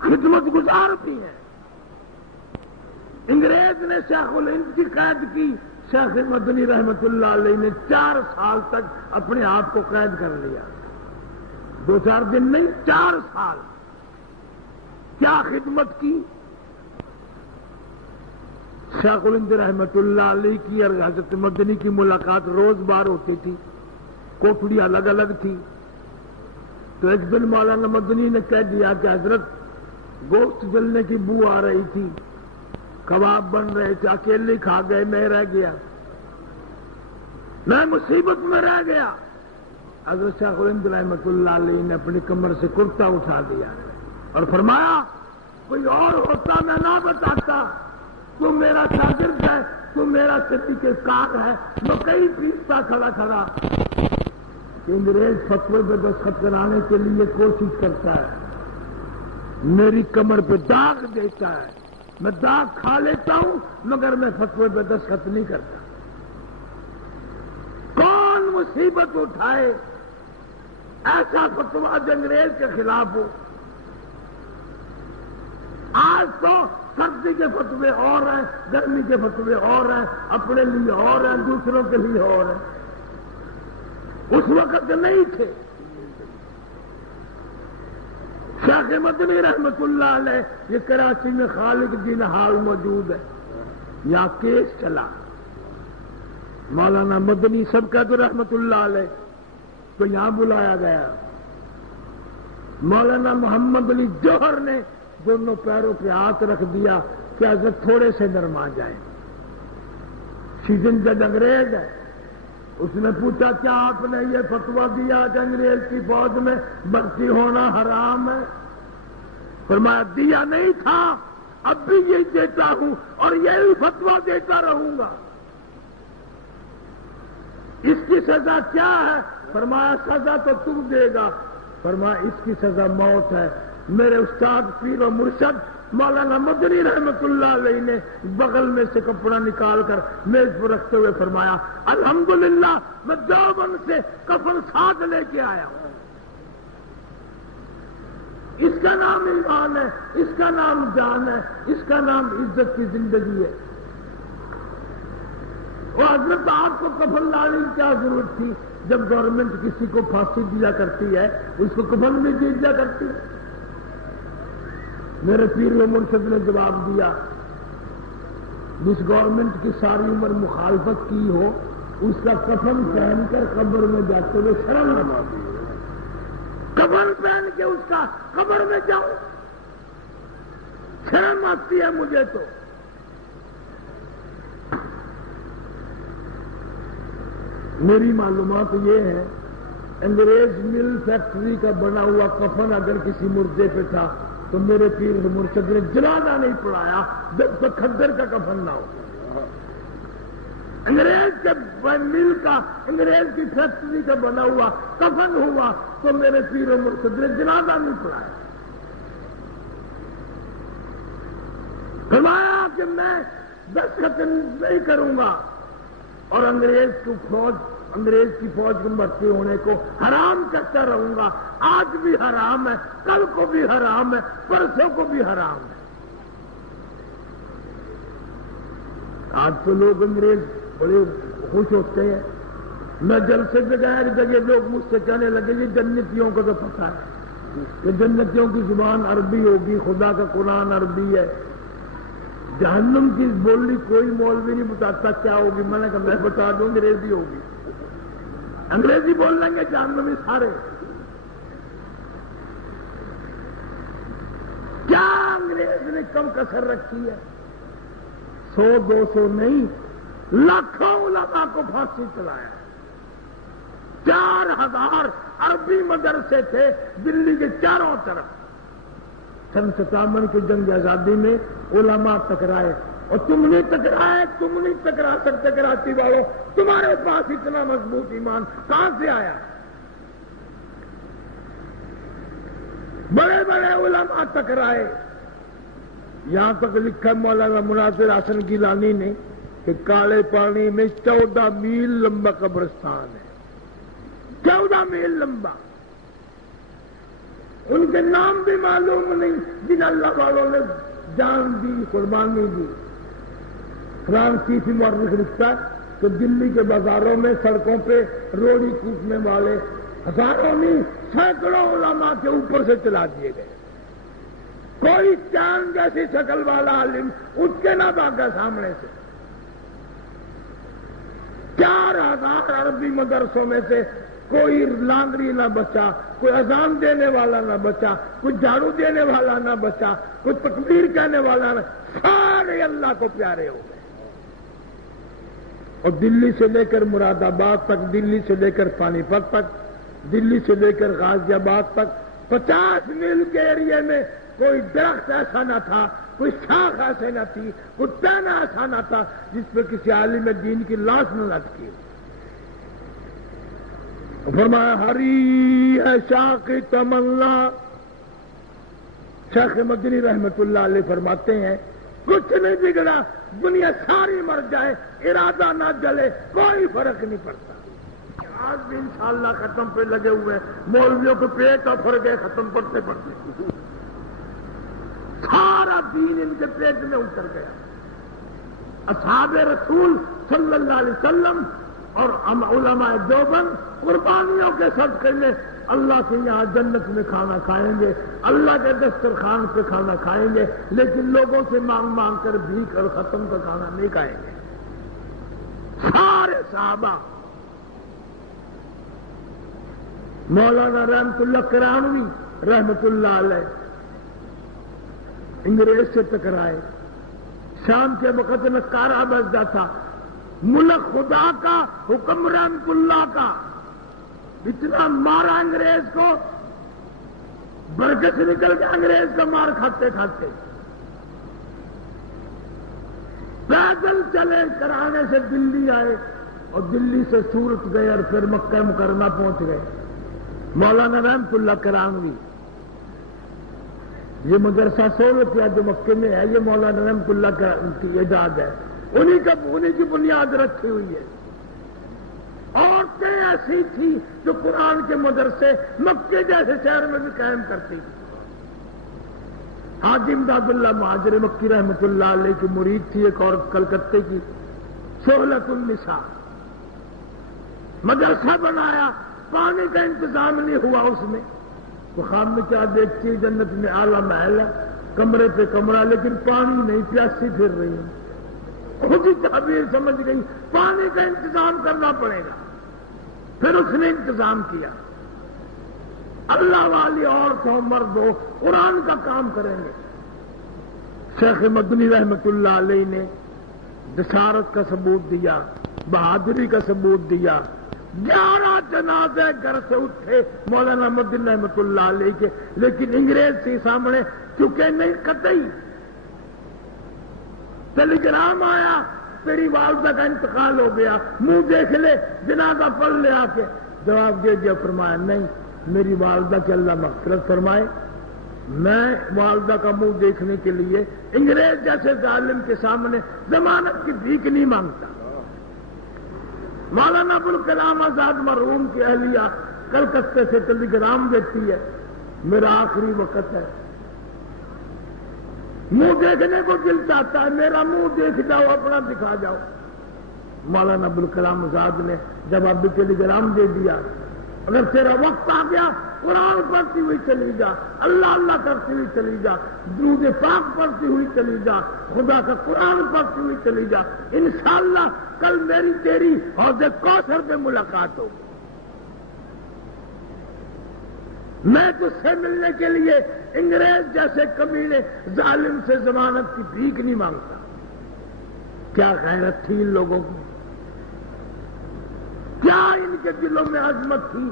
خدمت گزار بھی ہیں۔ انگریز نے شیخ الہند کی قید کی، شیخ مدنی رحمت اللہ علیہ نے 4 سال تک اپنے آپ کو قید کر لیا، 2-4 دن نہیں، 4 سال۔ کیا خدمت کی؟ شیخ الہند رحمت اللہ علیہ کی اور حضرت مدنی کی ملاقات روز بار ہوتی تھی، کوٹڑی الگ الگ تھی۔ تو ایک دن مولانا مدنی نے کہہ دیا کہ حضرت گوشت جلنے کی بو آ رہی تھی، کباب بن رہے تھے، اکیلے کھا گئے، میں رہ گیا، میں مصیبت میں رہ گیا۔ حضرت شیخ الہند رحمت اللہ علیہ نے اپنی کمر سے کرتا اٹھا دیا اور فرمایا کوئی اور ہوتا میں نہ بتاتا، تو میرا شاگرد ہے، تو میرا صدیق کار ہے، میں کئی پیستا کھڑا کھڑا۔ انگریز فتوے پہ دستخط کرانے کے لیے کوشش کرتا ہے، میری کمر پہ داغ دیتا ہے، میں داغ کھا لیتا ہوں مگر میں فتوے پہ دستخط نہیں کرتا۔ کون مصیبت اٹھائے ایسا فتوا جو انگریز کے خلاف ہو؟ آج تو سردی کے فتوے اور ہیں، گرمی کے فتوے اور ہیں، اپنے لیے اور ہیں، دوسروں کے لیے اور ہیں، اس وقت نہیں تھے۔ شیخ مدنی رحمت اللہ علیہ یہ کراچی میں خالق دین ہال موجود ہے، یہاں کیس چلا، مولانا مدنی سب کا تو رحمت اللہ علیہ تو یہاں بلایا گیا۔ مولانا محمد علی جوہر نے دونوں پیروں پہ ہاتھ رکھ دیا کہ حضرت تھوڑے سے نرما جائیں۔ سیزن جج انگریز ہے، اس نے پوچھا کیا آپ نے یہ فتوا دیا کہ انگریز کی فوج میں بھرتی ہونا حرام ہے؟ فرمایا دیا نہیں تھا، اب بھی یہی دیتا ہوں اور یہی فتوا دیتا رہوں گا۔ اس کی سزا کیا ہے؟ فرمایا سزا تو تم دے گا۔ فرمایا اس کی سزا موت ہے۔ میرے استاد پیر و مرشد مولانا مدنی رحمت اللہ علیہ نے بغل میں سے کپڑا نکال کر میز پر رکھتے ہوئے فرمایا الحمدللہ میں دیوبند سے کفن ساتھ لے کے آیا ہوں۔ اس کا نام ایمان ہے، اس کا نام جان ہے، اس کا نام عزت کی زندگی ہے۔ اور حضرت آپ کو کفن لانے کی کیا ضرورت تھی؟ جب گورنمنٹ کسی کو پھانسی دیا کرتی ہے اس کو کفن بھی دے دیا کرتی ہے۔ میرے پیر و مرشد نے جواب دیا جس گورنمنٹ کی ساری عمر مخالفت کی ہو اس کا کفن پہن کر قبر میں جاتے ہوئے شرم نہ آتی ہے، کفن پہن کے اس کا قبر میں جاؤں شرم آتی ہے مجھے تو۔ میری معلومات یہ ہے انگریز مل فیکٹری کا بنا ہوا کفن اگر کسی مردے پہ تھا تو میرے پیر مرشد نے جنازہ نہیں پڑھایا جب تک کھدر کا کفن نہ ہو۔ انگریز کے مل کا، انگریز کی فیکٹری کا بنا ہوا کفن ہوا تو میرے پیر مرشد نے جنازہ نہیں پڑھایا۔ فرمایا کہ میں دستخط نہیں کروں گا اور انگریز کی فوج کو بھرتی ہونے کو حرام کرتا رہوں گا۔ آج بھی حرام ہے، کل کو بھی حرام ہے، پرسوں کو بھی حرام ہے۔ آج تو لوگ انگریز بڑے خوش ہوتے ہیں، میں جلسے سے گیا جگہ لوگ مجھ سے کہنے لگے یہ جنتیوں کو تو پتہ ہے کہ جنتیوں کی زبان عربی ہوگی، خدا کا قرآن عربی ہے، جہنم کی بولی کوئی مولوی نہیں بتاتا کیا ہوگی۔ میں نے کہا میں بتا دوں انگریزی ہوگی، انگریزی بول لیں گے جہنمی سارے۔ کیا انگریز نے کم کسر رکھی ہے؟ 100-200 نہیں، لاکھوں علماء کو پھانسی چلایا۔ 4000 عربی مدرسے تھے دلی کے چاروں طرف۔ سن 57 کی جنگ آزادی میں علماء ٹکرائے اور تم نہیں ٹکرائے، تم نہیں ٹکرا سکتے کراچی والوں، تمہارے پاس اتنا مضبوط ایمان کہاں سے آیا؟ بڑے بڑے علماء ٹکرائے، یہاں تک لکھا مولانا مناظر حسن گیلانی نے کہ کالے پانی میں 14 میل لمبا قبرستان ہے، 14 میل لمبا۔ ان کے نام بھی معلوم نہیں جن اللہ والوں نے جان دی، قربانی دی۔ فرانسیسی مورخ لکھتا ہے کہ دلی کے بازاروں میں سڑکوں پہ روڑی کوٹنے والے ہزاروں نہیں سینکڑوں علماء کے اوپر سے چلا دیے گئے۔ کوئی چاند جیسی شکل والا عالم اٹھ کے نہ بھاگا سامنے سے۔ 4000 عربی مدرسوں میں سے کوئی لانگری نہ بچا، کوئی اذان دینے والا نہ بچا، کوئی جھاڑو دینے والا نہ بچا، کوئی تکبیر کہنے والا نہ، سارے اللہ کو پیارے ہو گئے۔ اور دلی سے لے کر مراد آباد تک، دلی سے لے کر پانی پت تک، دلی سے لے کر غازی آباد تک 50 میل کے ایریے میں کوئی درخت ایسا نہ تھا، کوئی شاخ ایسے نہ تھی، کوئی ٹہنا ایسا نہ تھا جس پہ کسی عالم دین کی لاش نہ لٹکی ہو۔ فرمایا ہری ہے شاخ تمنا۔ شیخ مدنی رحمت اللہ علیہ فرماتے ہیں کچھ نہیں بگڑا، دنیا ساری مر جائے، ارادہ نہ جلے، کوئی فرق نہیں پڑتا۔ آج بھی انشاءاللہ ختم پہ لگے ہوئے مولویوں کے پیٹ اور پھر گئے ختم پڑتے پڑتے، سارا دین ان کے پیٹ میں اتر گیا۔ اصحاب رسول صلی اللہ علیہ وسلم اور علماء دیوبند قربانیوں کے صدقے میں اللہ کے یہاں جنت میں کھانا کھائیں گے، اللہ کے دسترخوان پہ کھانا کھائیں گے، لیکن لوگوں سے مانگ مانگ کر بھیک اور ختم کا کھانا نہیں کھائیں گے۔ سارے صحابہ، مولانا رحمت اللہ کرانوی رحمت اللہ علیہ انگریز سے ٹکرائے، شام کے وقت نکارہ بجتا تھا، ملک خدا کا، حکم رحمت اللہ کا، اتنا مارا انگریز کو، برگس نکل کے انگریز کا مار کھاتے کھاتے پیدل چلے، کرانے سے دلی آئے اور دلی سے سورت گئے اور پھر مکہ مکرمہ پہنچ گئے۔ مولانا رحمت اللہ کرانوی، یہ مدرسہ 100 روپیہ جو مکے میں ہے، یہ مولانا رحمت اللہ کا ان کی ایجاد ہے، انہی کی بنیاد رکھی ہوئی ہے۔ عورتیں ایسی تھی جو قرآن کے مدرسے مکے جیسے شہر میں بھی قائم کرتی تھی۔ حاجی امداد اللہ مہاجر مکی رحمت اللہ علیہ کی مرید تھی ایک عورت کلکتے کی، شعلۃ النساء، مدرسہ بنایا، پانی کا انتظام نہیں ہوا اس میں، تو خام میں کیا دیکھتی ہے، جنت میں اعلیٰ محل ہے، کمرے پہ کمرہ، لیکن پانی نہیں، پیاسی پھر رہی ہے۔ خود ہی تعبیر سمجھ گئی پانی کا انتظام کرنا پڑے گا، پھر اس نے انتظام کیا۔ اللہ والی عورت ہو مرد ہو قرآن کا کام کریں گے۔ شیخ مدنی رحمت اللہ علیہ نے جسارت کا ثبوت دیا، بہادری کا ثبوت دیا۔ 11 جنازے گھر سے اٹھے مولانا مدنی رحمت اللہ علیہ کے، لیکن انگریز کے سامنے چکے نہیں قطعی۔ ٹیلی گرام آیا، تیری والدہ کا انتقال ہو گیا، منہ دیکھ لے، جنازہ پڑھ لے آ کے۔ جواب دے دیا، فرمایا نہیں، میری والدہ کی اللہ مغفرت فرمائے، میں والدہ کا منہ دیکھنے کے لیے انگریز جیسے ظالم کے سامنے ضمانت کی بھیک نہیں مانگتا۔ مولانا ابوالکلام آزاد مرحوم کی اہلیہ کلکتے سے ٹیلی گرام دیتی ہے، میرا آخری وقت ہے، منہ دیکھنے کو دل چاہتا ہے، میرا منہ دیکھ جاؤ، اپنا دکھا جاؤ۔ مولانا ابوالکلام آزاد نے جواب ٹیلی گرام دے دیا، اگر تیرا وقت آ گیا قرآن پڑھتی ہوئی چلی جا، اللہ اللہ کرتی ہوئی چلی جا، درود پاک پڑھتی ہوئی چلی جا، خدا کا قرآن پڑھتی ہوئی چلی جا، انشاءاللہ کل میری تیری حوض کوثر پہ ملاقات ہوگی۔ میں تجھ سے ملنے کے لیے انگریز جیسے کمینے ظالم سے ضمانت کی بھیک نہیں مانگتا۔ کیا غیرت تھی ان لوگوں کی، کیا ان کے دلوں میں عظمت تھی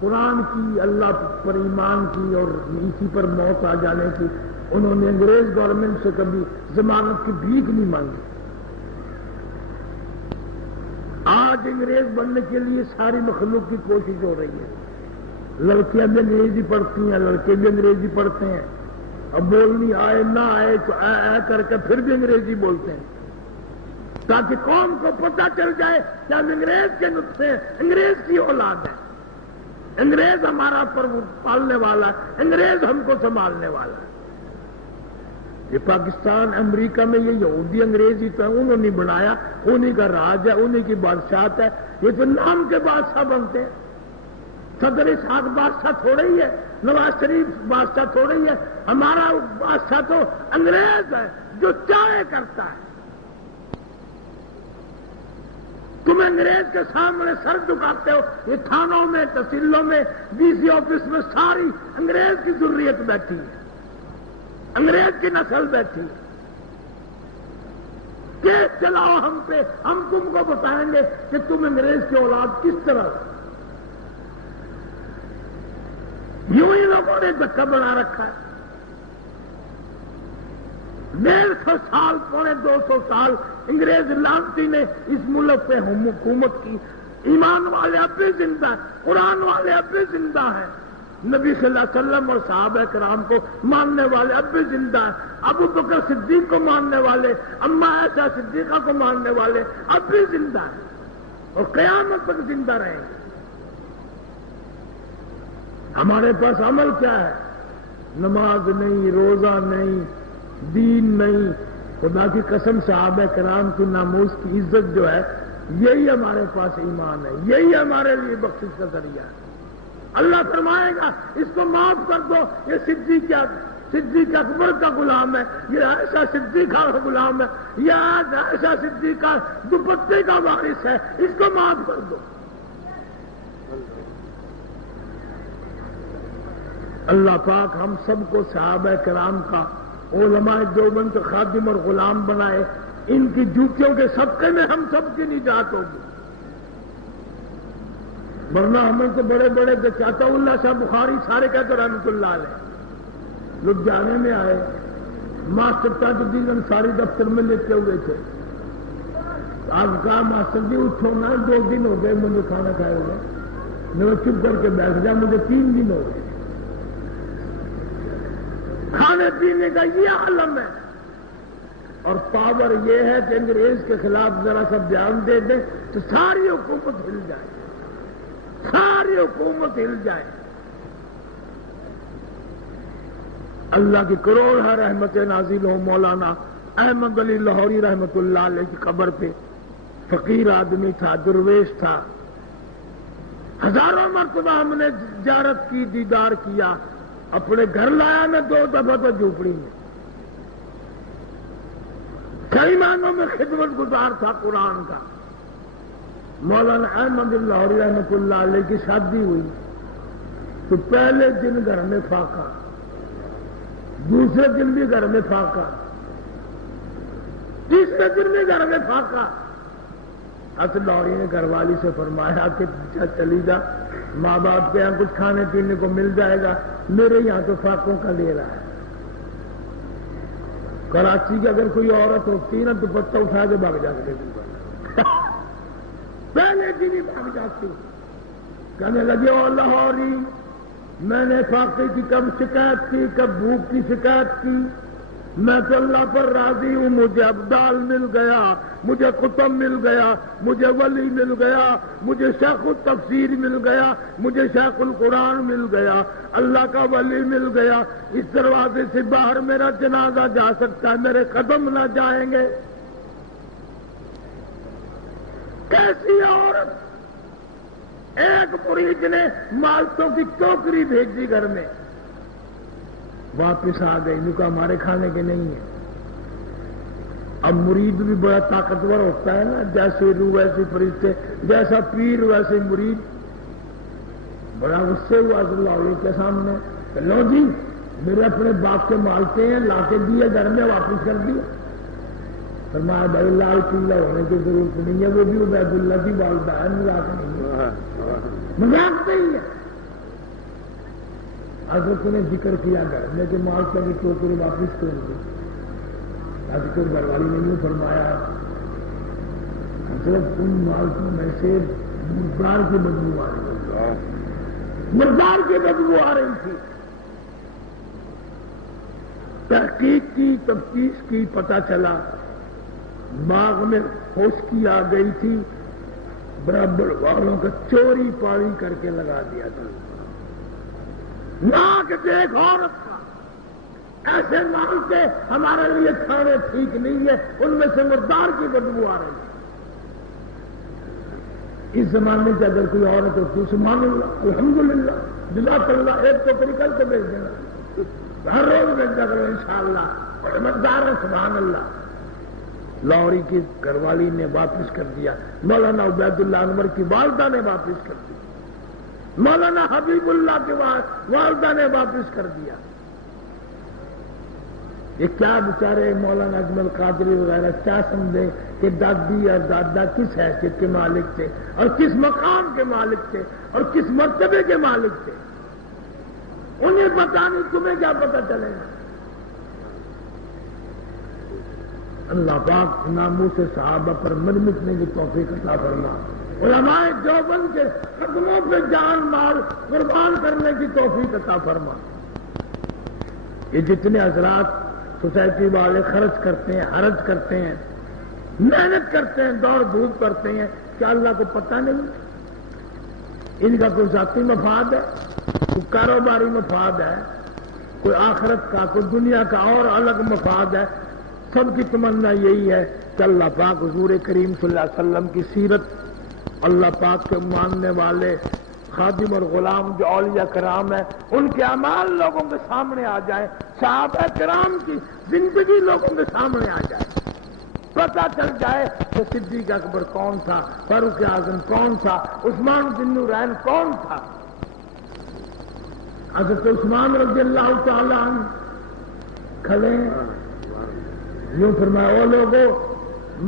قرآن کی، اللہ پر ایمان کی اور اسی پر موت آ جانے کی۔ انہوں نے انگریز گورنمنٹ سے کبھی ضمانت کی بھیک نہیں مانگی۔ آج انگریز بننے کے لیے ساری مخلوق کی کوشش ہو رہی ہے، لڑکیاں بھی انگریزی پڑھتی ہیں، لڑکے بھی انگریزی پڑھتے ہیں، اب بولنی آئے نہ آئے تو اے کر کے پھر بھی انگریزی بولتے ہیں، تاکہ قوم کو پتہ چل جائے کہ ہم انگریز کے نسخے ہیں، انگریز کی اولاد ہے، انگریز ہمارا پالنے والا ہے، انگریز ہم کو سنبھالنے والا ہے۔ یہ پاکستان امریکہ میں یہ یہودی انگریزی تو ہے، انہوں نے بنایا، انہی کا راج ہے، انہی کی بادشاہت ہے، یہ تو نام کے بادشاہ بنتے ہیں۔ صدر اسحاق بادشاہ تھوڑے ہی ہے، نواز شریف بادشاہ تھوڑے ہی ہے، ہمارا بادشاہ تو انگریز ہے جو چاہے کرتا ہے۔ تم انگریز کے سامنے سر جھکاتے ہو، یہ تھانوں میں، تحصیلوں میں، ڈی سی آفس میں ساری انگریز کی ذریت بیٹھی ہے، انگریز کی نسل بیٹھی ہے۔ کیس چلاؤ ہم پہ، ہم تم کو بتائیں گے کہ تم انگریز کی اولاد کس طرح ہو۔ یوں ہی لوگوں نے دھکا بنا رکھا ہے۔ 150 سال، پونے 200 سال انگریز لانتی نے اس ملک پہ حکومت کی۔ ایمان والے اب بھی زندہ ہیں، قرآن والے اب بھی زندہ ہیں، نبی صلی اللہ علیہ وسلم اور صحابہ کرام کو ماننے والے اب بھی زندہ ہیں، ابو بکر صدیق کو ماننے والے، اماں عائشہ صدیقہ کو ماننے والے اب بھی زندہ ہیں اور قیامت تک زندہ رہیں گے۔ ہمارے پاس عمل کیا ہے؟ نماز نہیں، روزہ نہیں، دین نہیں۔ خدا کی قسم صحابہ کرام کی ناموس کی عزت جو ہے، یہی ہمارے پاس ایمان ہے، یہی ہمارے لیے بخشش کا ذریعہ ہے۔ اللہ فرمائے گا اس کو معاف کر دو، یہ صدیق اکبر کا غلام ہے، یہ عائشہ صدیقہ کا غلام ہے، یہ عائشہ صدیقہ دوپٹے کا وارث ہے، اس کو معاف کر دو۔ اللہ پاک ہم سب کو صحابہ کرام کا، علماء دیوبند کے خادم اور غلام بنائے، ان کی جوتیوں کے صدقے میں ہم سب کی نجات ہوگی۔ ورنہ ہمیں تو بڑے بڑے چاچا اللہ شاہ بخاری سارے کہتے رحمۃ اللہ علیہ لدھیانے میں آئے، ماسٹر تاج الدین انصاری دفتر میں لیتے ہوئے تھے۔ آپ کہا ماسٹر جی اٹھو نا، 2 دن ہو گئے مجھے کھانا کھائے ہوئے، میں چپ کر کے بیٹھ جا، مجھے 3 دن ہو گئے۔ کھانے پینے کا یہ عالم ہے، اور پاور یہ ہے کہ انگریز کے خلاف ذرا سا بیان دے دیں تو ساری حکومت ہل جائے، ساری حکومت ہل جائے۔ اللہ کی کروڑ ہے رحمت نازل ہو۔ مولانا احمد علی لاہوری رحمت اللہ علیہ کی قبر پہ فقیر آدمی تھا، درویش تھا، ہزاروں مرتبہ ہم نے زیارت کی، دیدار کیا، اپنے گھر لایا میں 2 دفعہ تو جھوپڑی میں، کئی معنوں میں خدمت گزار تھا قرآن کا۔ مولانا احمد لاہوری رحمۃ اللہ علیہ کی شادی ہوئی تو پہلے دن گھر میں فاقہ، دوسرے دن بھی گھر میں فاقہ، تیسرے دن بھی گھر میں فاقہ۔ حضرت لاہوری نے گھر والی سے فرمایا کہ چلی جا، ماں باپ کے یہاں کچھ کھانے پینے کو مل جائے گا، میرے یہاں تو فاقوں کا لے رہا ہے۔ کراچی کی اگر کوئی عورت ہوتی نا دوپٹہ اٹھا کے بھاگ جاتی، پہلے دن ہی بھاگ جاتی، کہنے لگے او لاہوری، میں نے فاقے کی کب شکایت کی، کب بھوک کی شکایت کی، میں تو اللہ پر راضی ہوں، مجھے ابدال مل گیا، مجھے قطب مل گیا، مجھے ولی مل گیا، مجھے شیخ التفسیر مل گیا، مجھے شیخ القرآن مل گیا، اللہ کا ولی مل گیا، اس دروازے سے باہر میرا جنازہ جا سکتا ہے، میرے قدم نہ جائیں گے۔ کیسی عورت! ایک مرید نے مالتوں کی ٹوکری بھیج دی گھر میں، واپس آ گئی، کہا ہمارے کھانے کے نہیں ہیں۔ اب مرید بھی بڑا طاقتور ہوتا ہے نا، جیسے روح ویسے فرشتے، جیسا پیر ویسے مرید، بڑا غصے ہوا اللہ علیہ کے سامنے، لو جی میرے اپنے باپ کے مالتے ہیں، لا کے دیے گھر میں، واپس کر دیا۔ فرمایا بھائی لال قلعہ ہونے کی ضرورت نہیں ہے، وہ بھی عبید اللہ کی والدہ ہے، مذاق نہیں ہے، مذاق نہیں ہے۔ حضرت نے ذکر کیا گھر میں کہ مالتے کی ٹوکری واپس کر دی، حضرت گھر والی نے یوں فرمایا حضرت ان مالتوں میں سے مردار کی بدبو آ رہی ہے، مردار کی بدبو آ رہی تھی. تحقیق کی، تفتیش کی، پتہ چلا باغ میں خشکی آ گئی تھی، برابر والوں کا چوری پاری کر کے لگا دیا تھا. ناک دیکھ عورت کا، ایسے مانگتے ہمارے لیے کھانے ٹھیک نہیں ہے، ان میں سے مردار کی بدبو آ رہی ہے. اس زمانے سے اگر کوئی عورت ہوتی سبحان اللہ الحمدللہ جزاک اللہ، ایک ٹوکری کل کو بھیج دینا، ہر روز بھیجا کرو انشاءاللہ، اور سمجھدار ہے سبحان اللہ. لاہوری کی گھر والی نے واپس کر دیا، مولانا عبید اللہ انور کی والدہ نے واپس کر دیا، مولانا حبیب اللہ کی والدہ نے واپس کر دیا. یہ کیا بیچارے مولانا اجمل قادری وغیرہ کیا سمجھے کہ دادی اور دادا کس حیثیت کے مالک تھے اور کس مقام کے مالک تھے اور کس مرتبے کے مالک تھے. انہیں پتا نہیں، تمہیں کیا پتا چلے گا. اللہ پاک ناموس صحابہ پر مٹنے کی توفیق عطا فرما، علماء دیوبند کے قدموں پہ جان مال قربان کرنے کی توفیق عطا فرما. یہ جتنے حضرات سوسائٹی والے خرچ کرتے ہیں، حرج کرتے ہیں، محنت کرتے ہیں، دوڑ دھوپ کرتے ہیں، کیا اللہ کو پتہ نہیں ان کا کوئی ذاتی مفاد ہے، کوئی کاروباری مفاد ہے، کوئی آخرت کا، کوئی دنیا کا اور الگ مفاد ہے؟ سب کی تمنا یہی ہے کہ اللہ پاک حضور کریم صلی اللہ علیہ وسلم کی سیرت، اللہ پاک کے ماننے والے خادم اور غلام جو اولیاء کرام ہیں ان کے اعمال لوگوں کے سامنے آ جائے، صحابہ کرام کی زندگی لوگوں کے سامنے آ جائے، پتہ چل جائے کہ صدیق اکبر کون تھا، فاروق اعظم کون تھا، عثمان بن نورین کون تھا. حضرت عثمان رضی اللہ تعالی عنہ کھڑے یوں فرمایا، او لوگوں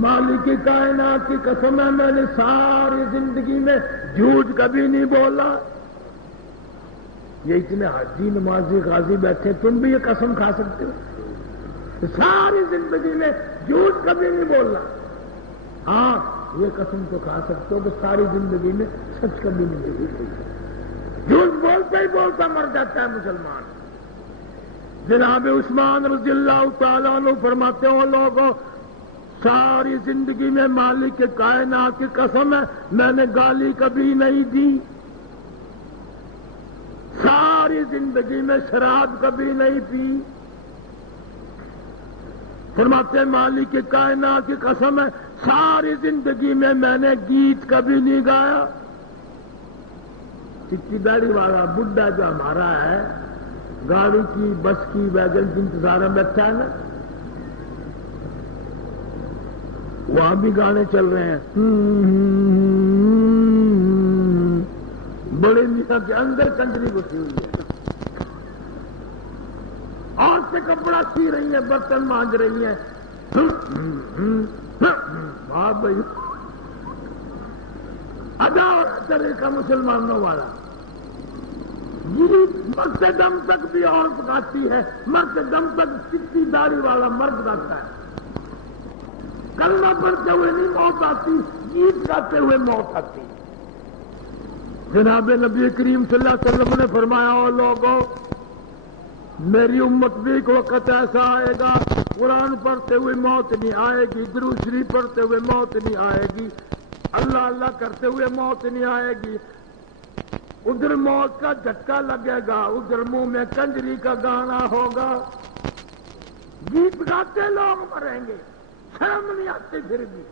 مالک کائنات کی قسم ہے میں نے ساری زندگی میں جھوٹ کبھی نہیں بولا. یہ اتنے حاجی نمازی غازی بیٹھے، تم بھی یہ قسم کھا سکتے ہو ساری زندگی میں جھوٹ کبھی نہیں بولنا. ہاں یہ قسم تو کھا سکتے ہو کہ ساری زندگی میں سچ کبھی نہیں بولتے. جھوٹ بولتا ہی بولتا مر جاتا ہے مسلمان. جناب عثمان رضی اللہ تعالیٰ عنہ فرماتے ہو لوگوں ساری زندگی میں مالک کائنات کی قسم ہے میں نے گالی کبھی نہیں دی، ساری زندگی میں شراب کبھی نہیں پی. فرماتے مالک کائنات کی قسم ہے ساری زندگی میں نے گیت کبھی نہیں گایا. چٹی داڑھی والا بڈھا جو ہمارا ہے گاڑی کی، بس کی، ویگن کی انتظار میں بیٹھا ہے نا، وہاں بھی گانے چل رہے ہیں. بڑے میاں کے اندر کنجری گھسی ہوئی ہے، اور سے کپڑا سی رہی ہیں، برتن مانج رہی ہیں. واہ بھائی ادا اور طریقہ مسلمانوں والا. مرتے دم تک بھی عورت گاتی ہے، مرتے دم تک چٹی داڑھی والا مرد گاتا ہے. کلمہ پڑھتے ہوئے نہیں موت آتی، گیت گاتے ہوئے موت آتی. جناب نبی کریم صلی اللہ علیہ وسلم نے فرمایا او لوگوں میری امت بھی ایک وقت ایسا آئے گا قرآن پڑھتے ہوئے موت نہیں آئے گی، درود شریف پڑھتے ہوئے موت نہیں آئے گی، اللہ اللہ کرتے ہوئے موت نہیں آئے گی. ادھر موت کا جھٹکا لگے گا، ادھر منہ میں کنجری کا گانا ہوگا، گیت گاتے لوگ مریں گے. شرم نہیں آتی پھر بھی،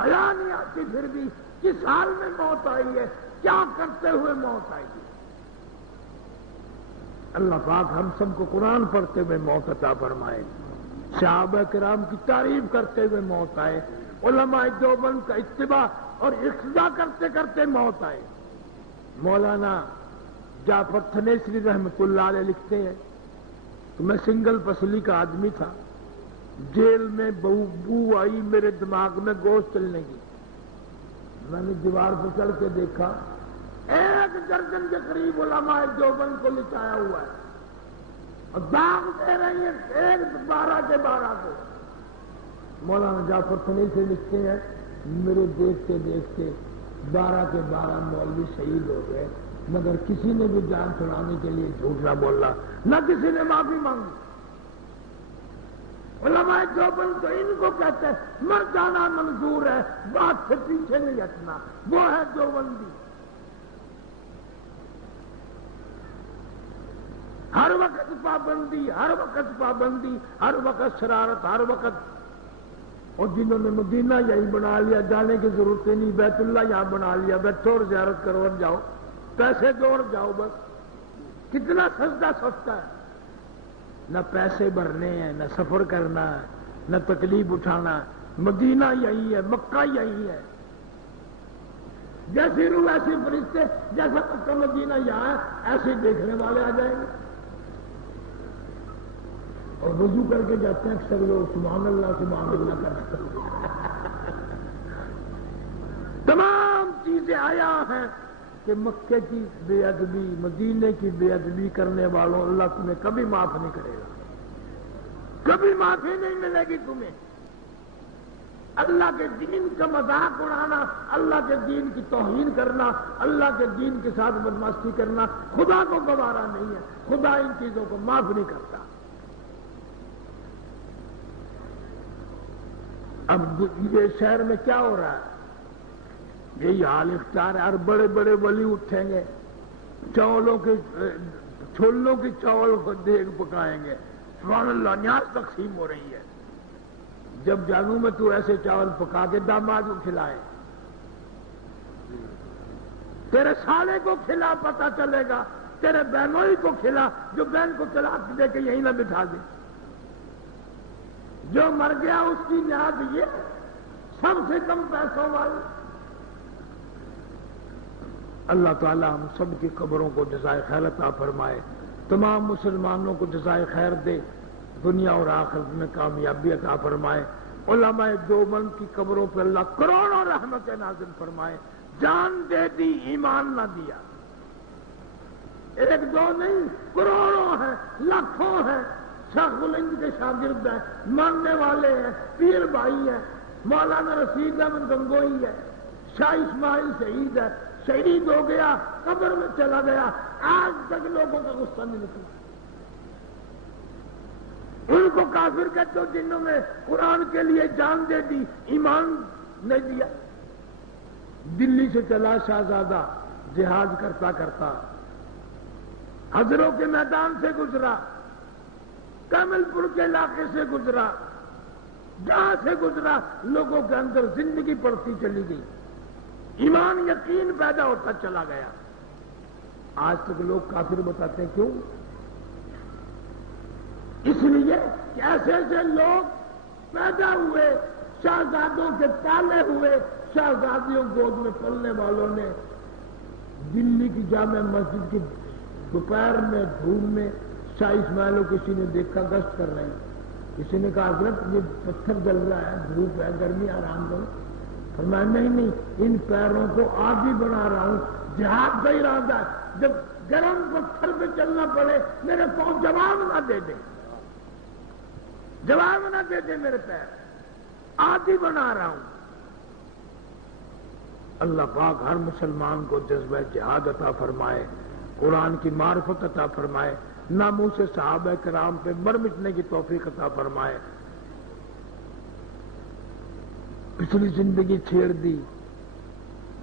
حیا نہیں آتی پھر بھی. کس حال میں موت آئی ہے، کیا کرتے ہوئے موت آئی ہے. اللہ پاک ہم سب کو قرآن پڑھتے ہوئے موت عطا فرمائے، صحابہ کرام کی تعریف کرتے ہوئے موت آئے، علماء دیوبند کا اتباع اور اقتداء کرتے کرتے موت آئے. مولانا جعفر تھنیسری رحمت اللہ علیہ لکھتے ہیں کہ میں سنگل پسلی کا آدمی تھا، جیل میں بو آئی میرے دماغ میں گوشت چلنے کی. میں نے دیوار پہ چڑھ کے دیکھا 1 درجن کے قریب علماء دیوبند کو لٹایا ہوا ہے اور داغ دے رہی ہیں 12 کے 12 کو. مولانا جعفر تھنیسری لکھتے ہیں میرے دیکھتے دیکھتے 12 کے 12 مولوی شہید ہو گئے، مگر کسی نے بھی جان چھڑانے کے لیے جھوٹ نہ بولا، نہ کسی نے معافی مانگی۔ علماء دیوبند تو ان کو کہتے ہیں مر جانا منظور ہے، بات سے پیچھے نہیں ہٹنا، وہ ہے دیوبندی۔ ہر وقت پابندی، ہر وقت پابندی، ہر وقت شرارت، ہر وقت۔ اور جنہوں نے مدینہ یہی بنا لیا، جانے کی ضرورت ہی نہیں، بیت اللہ یہاں بنا لیا، بیٹھو اور زیارت کرو اور جاؤ، پیسے دو اور جاؤ بس۔ کتنا سجدہ سستا ہے، نہ پیسے بھرنے ہیں، نہ سفر کرنا ہے، نہ تکلیف اٹھانا ہے۔ مدینہ یہی ہے، مکہ یہی ہے، جیسی روح ایسی فرشتے، جیسا مکہ مدینہ یہاں ہے ایسے دیکھنے والے آ جائیں گے۔ اور وضو کر کے جاتے ہیں اکثر لوگ، سبحان اللہ کرتے ہیں۔ تمام چیزیں آیا ہیں کہ مکے کی بے ادبی، مدینے کی بے ادبی کرنے والوں اللہ تمہیں کبھی معاف نہیں کرے گا، کبھی معافی نہیں ملے گی تمہیں۔ اللہ کے دین کا مذاق اڑانا، اللہ کے دین کی توہین کرنا، اللہ کے دین کے ساتھ بدمعاشی کرنا خدا کو گوارا نہیں ہے، خدا ان چیزوں کو معاف نہیں کرتا۔ اب یہ شہر میں کیا ہو رہا ہے؟ یہی حال اختیار ہے، اور بڑے بڑے ولی اٹھیں گے، چاولوں کے چھولوں کی چاول کو دیگ پکائیں گے، سبحان اللہ، نیاز تقسیم ہو رہی ہے۔ جب جانوں میں تو ایسے چاول پکا کے داماد کو کھلائے، تیرے سالے کو کھلا، پتہ چلے گا، تیرے بہنوئی کو کھلا جو بہن کو طلاق دے کے یہیں نہ بٹھا دے۔ جو مر گیا اس کی نیاز یہ سب سے کم پیسوں والی۔ اللہ تعالی ہم سب کی قبروں کو جزائے خیر عطا فرمائے، تمام مسلمانوں کو جزائے خیر دے، دنیا اور آخرت میں کامیابی عطا فرمائے۔ علماء دیوبند کی قبروں پہ اللہ کروڑوں رحمتیں نازل فرمائے۔ جان دے دی، ایمان نہ دیا، ایک دو نہیں، کروڑوں ہیں، لاکھوں ہیں، شیخ الہند کے شاگرد ہیں، ماننے والے ہیں، پیر بھائی ہیں، مولانا رشید احمد گنگوئی ہے، شاہ اسماعیل شہید ہے، شہید ہو گیا، قبر میں چلا گیا، آج تک لوگوں کا غصہ نہیں نکلا۔ ان کو کافر کہتے ہو جنہوں نے قرآن کے لیے جان دے دی، ایمان نہیں دیا۔ دلی سے چلا شہزادہ جہاد کرتا کرتا، حضروں کے میدان سے گزرا، کامل پور کے علاقے سے گزرا، جہاں سے گزرا لوگوں کے اندر زندگی پڑتی چلی گئی، ایمان یقین پیدا ہوتا چلا گیا۔ آج تک لوگ کافر بتاتے ہیں، کیوں؟ اس لیے کہ ایسے ایسے لوگ پیدا ہوئے، شہزادوں کے پالے ہوئے، شہزادیوں گود میں پلنے والوں نے دلی کی جامع مسجد کی دوپہر میں دھوپ میں شاہ اسماعیل کو کسی نے دیکھا گشت کر رہے ہیں، کسی نے کہا حضرت یہ پتھر جل رہا ہے، دھوپ ہے، گرمی، آرام کرو۔ فرمایا نہیں، ان پیروں کو آدھی بنا رہا ہوں، جہاد کا ارادہ ہے، جب گرم پتھر پہ چلنا پڑے میرے پاؤں جواب نہ دے دے، جواب نہ دے دے، میرے پیر آدھی بنا رہا ہوں۔ اللہ پاک ہر مسلمان کو جذبہ جہاد عطا فرمائے، قرآن کی معرفت عطا فرمائے، ناموس صحابہ کرام پہ مر مٹنے کی توفیق عطا فرمائے۔ پچھلی زندگی چھیڑ دی،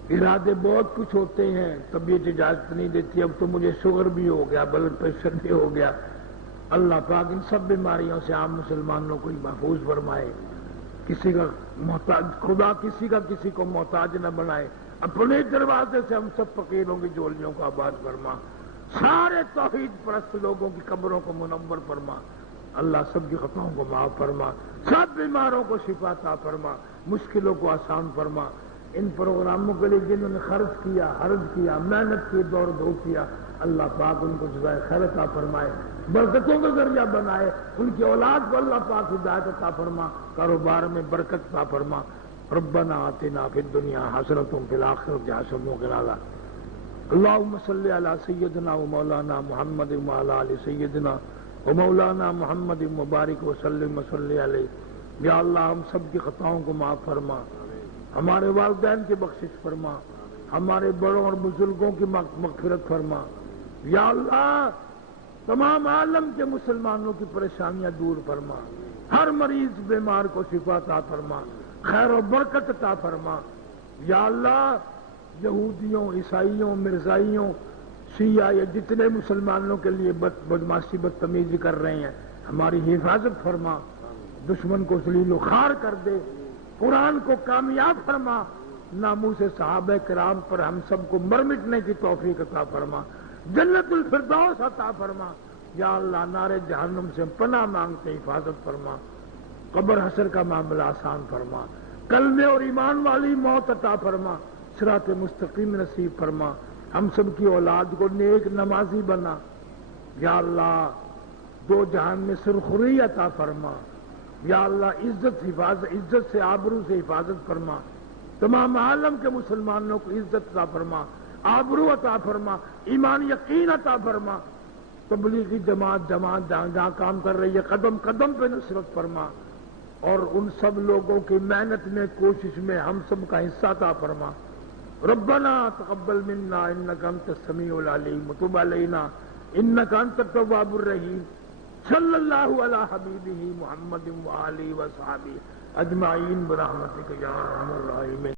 ارادے بہت کچھ ہوتے ہیں، طبیعت اجازت نہیں دیتی، اب تو مجھے شوگر بھی ہو گیا، بلڈ پریشر بھی ہو گیا۔ اللہ پاک ان سب بیماریوں سے عام مسلمانوں کو محفوظ فرمائے، کسی کا محتاج، خدا کسی کا کسی کو محتاج نہ بنائے، اپنے دروازے سے ہم سب فقیروں کی جھولیوں کو آباد فرما، سارے توحید پرست لوگوں کی قبروں کو منور فرما، اللہ سب کی خطاؤں کو معاف فرما، سب بیماروں کو شفا عطا فرما، مشکلوں کو آسان فرما۔ ان پروگراموں کے لیے جنہوں نے خرچ کیا، حرج کیا، محنت کی، دوڑ دھوپ کیا، اللہ پاک ان کو جزائے خیر عطا فرمائے، برکتوں کا ذریعہ بنائے، ان کی اولاد کو اللہ پاک ہدایت عطا فرما، کاروبار میں برکت عطا فرما۔ ربنا آتنا فی الدنیا حسنۃ وفی الآخرۃ حسنۃ وقنا عذاب النار۔ اللہم صلی علی سیدنا و مولانا محمد وعلی آل سیدنا و مولانا محمد مبارک وسلم وصلی علیہ۔ یا اللہ ہم سب کی خطاؤں کو معاف فرما، ہمارے والدین کی بخشش فرما، ہمارے بڑوں اور بزرگوں کی مغفرت فرما۔ یا اللہ تمام عالم کے مسلمانوں کی پریشانیاں دور فرما، ہر مریض بیمار کو شفا عطا فرما، خیر و برکت عطا فرما۔ یا اللہ یہودیوں، عیسائیوں، مرزائیوں، شیعہ یا جتنے مسلمانوں کے لیے بدماشی بدتمیزی کر رہے ہیں ہماری حفاظت فرما، دشمن کو ذلیل و خوار کر دے، قرآن کو کامیاب فرما، ناموس صحابہ کرام پر ہم سب کو مر مٹنے کی توفیق عطا فرما، جنت الفردوس عطا فرما۔ یا اللہ نار جہنم سے پناہ مانگتے حفاظت فرما، قبر حشر کا معاملہ آسان فرما، کلمے اور ایمان والی موت عطا فرما، صراط مستقیم نصیب فرما، ہم سب کی اولاد کو نیک نمازی بنا۔ یا اللہ دو جہان میں سرخری عطا فرما۔ یا اللہ عزت سے آبرو سے حفاظت فرما، تمام عالم کے مسلمانوں کو عزت عطا فرما، آبرو عطا فرما، ایمان یقین عطا فرما۔ تبلیغی جماعت جہاں کام کر رہی ہے قدم قدم پہ نصرت فرما، اور ان سب لوگوں کی محنت میں کوشش میں ہم سب کا حصہ عطا فرما۔ ربنا تقبل منا انك انت السميع العليم وتب علينا انك انت التواب الرحيم صلی اللہ علی حبیبہ محمد وآلہ وصحبہ اجمعین برحمتک یا ارحم الراحمین۔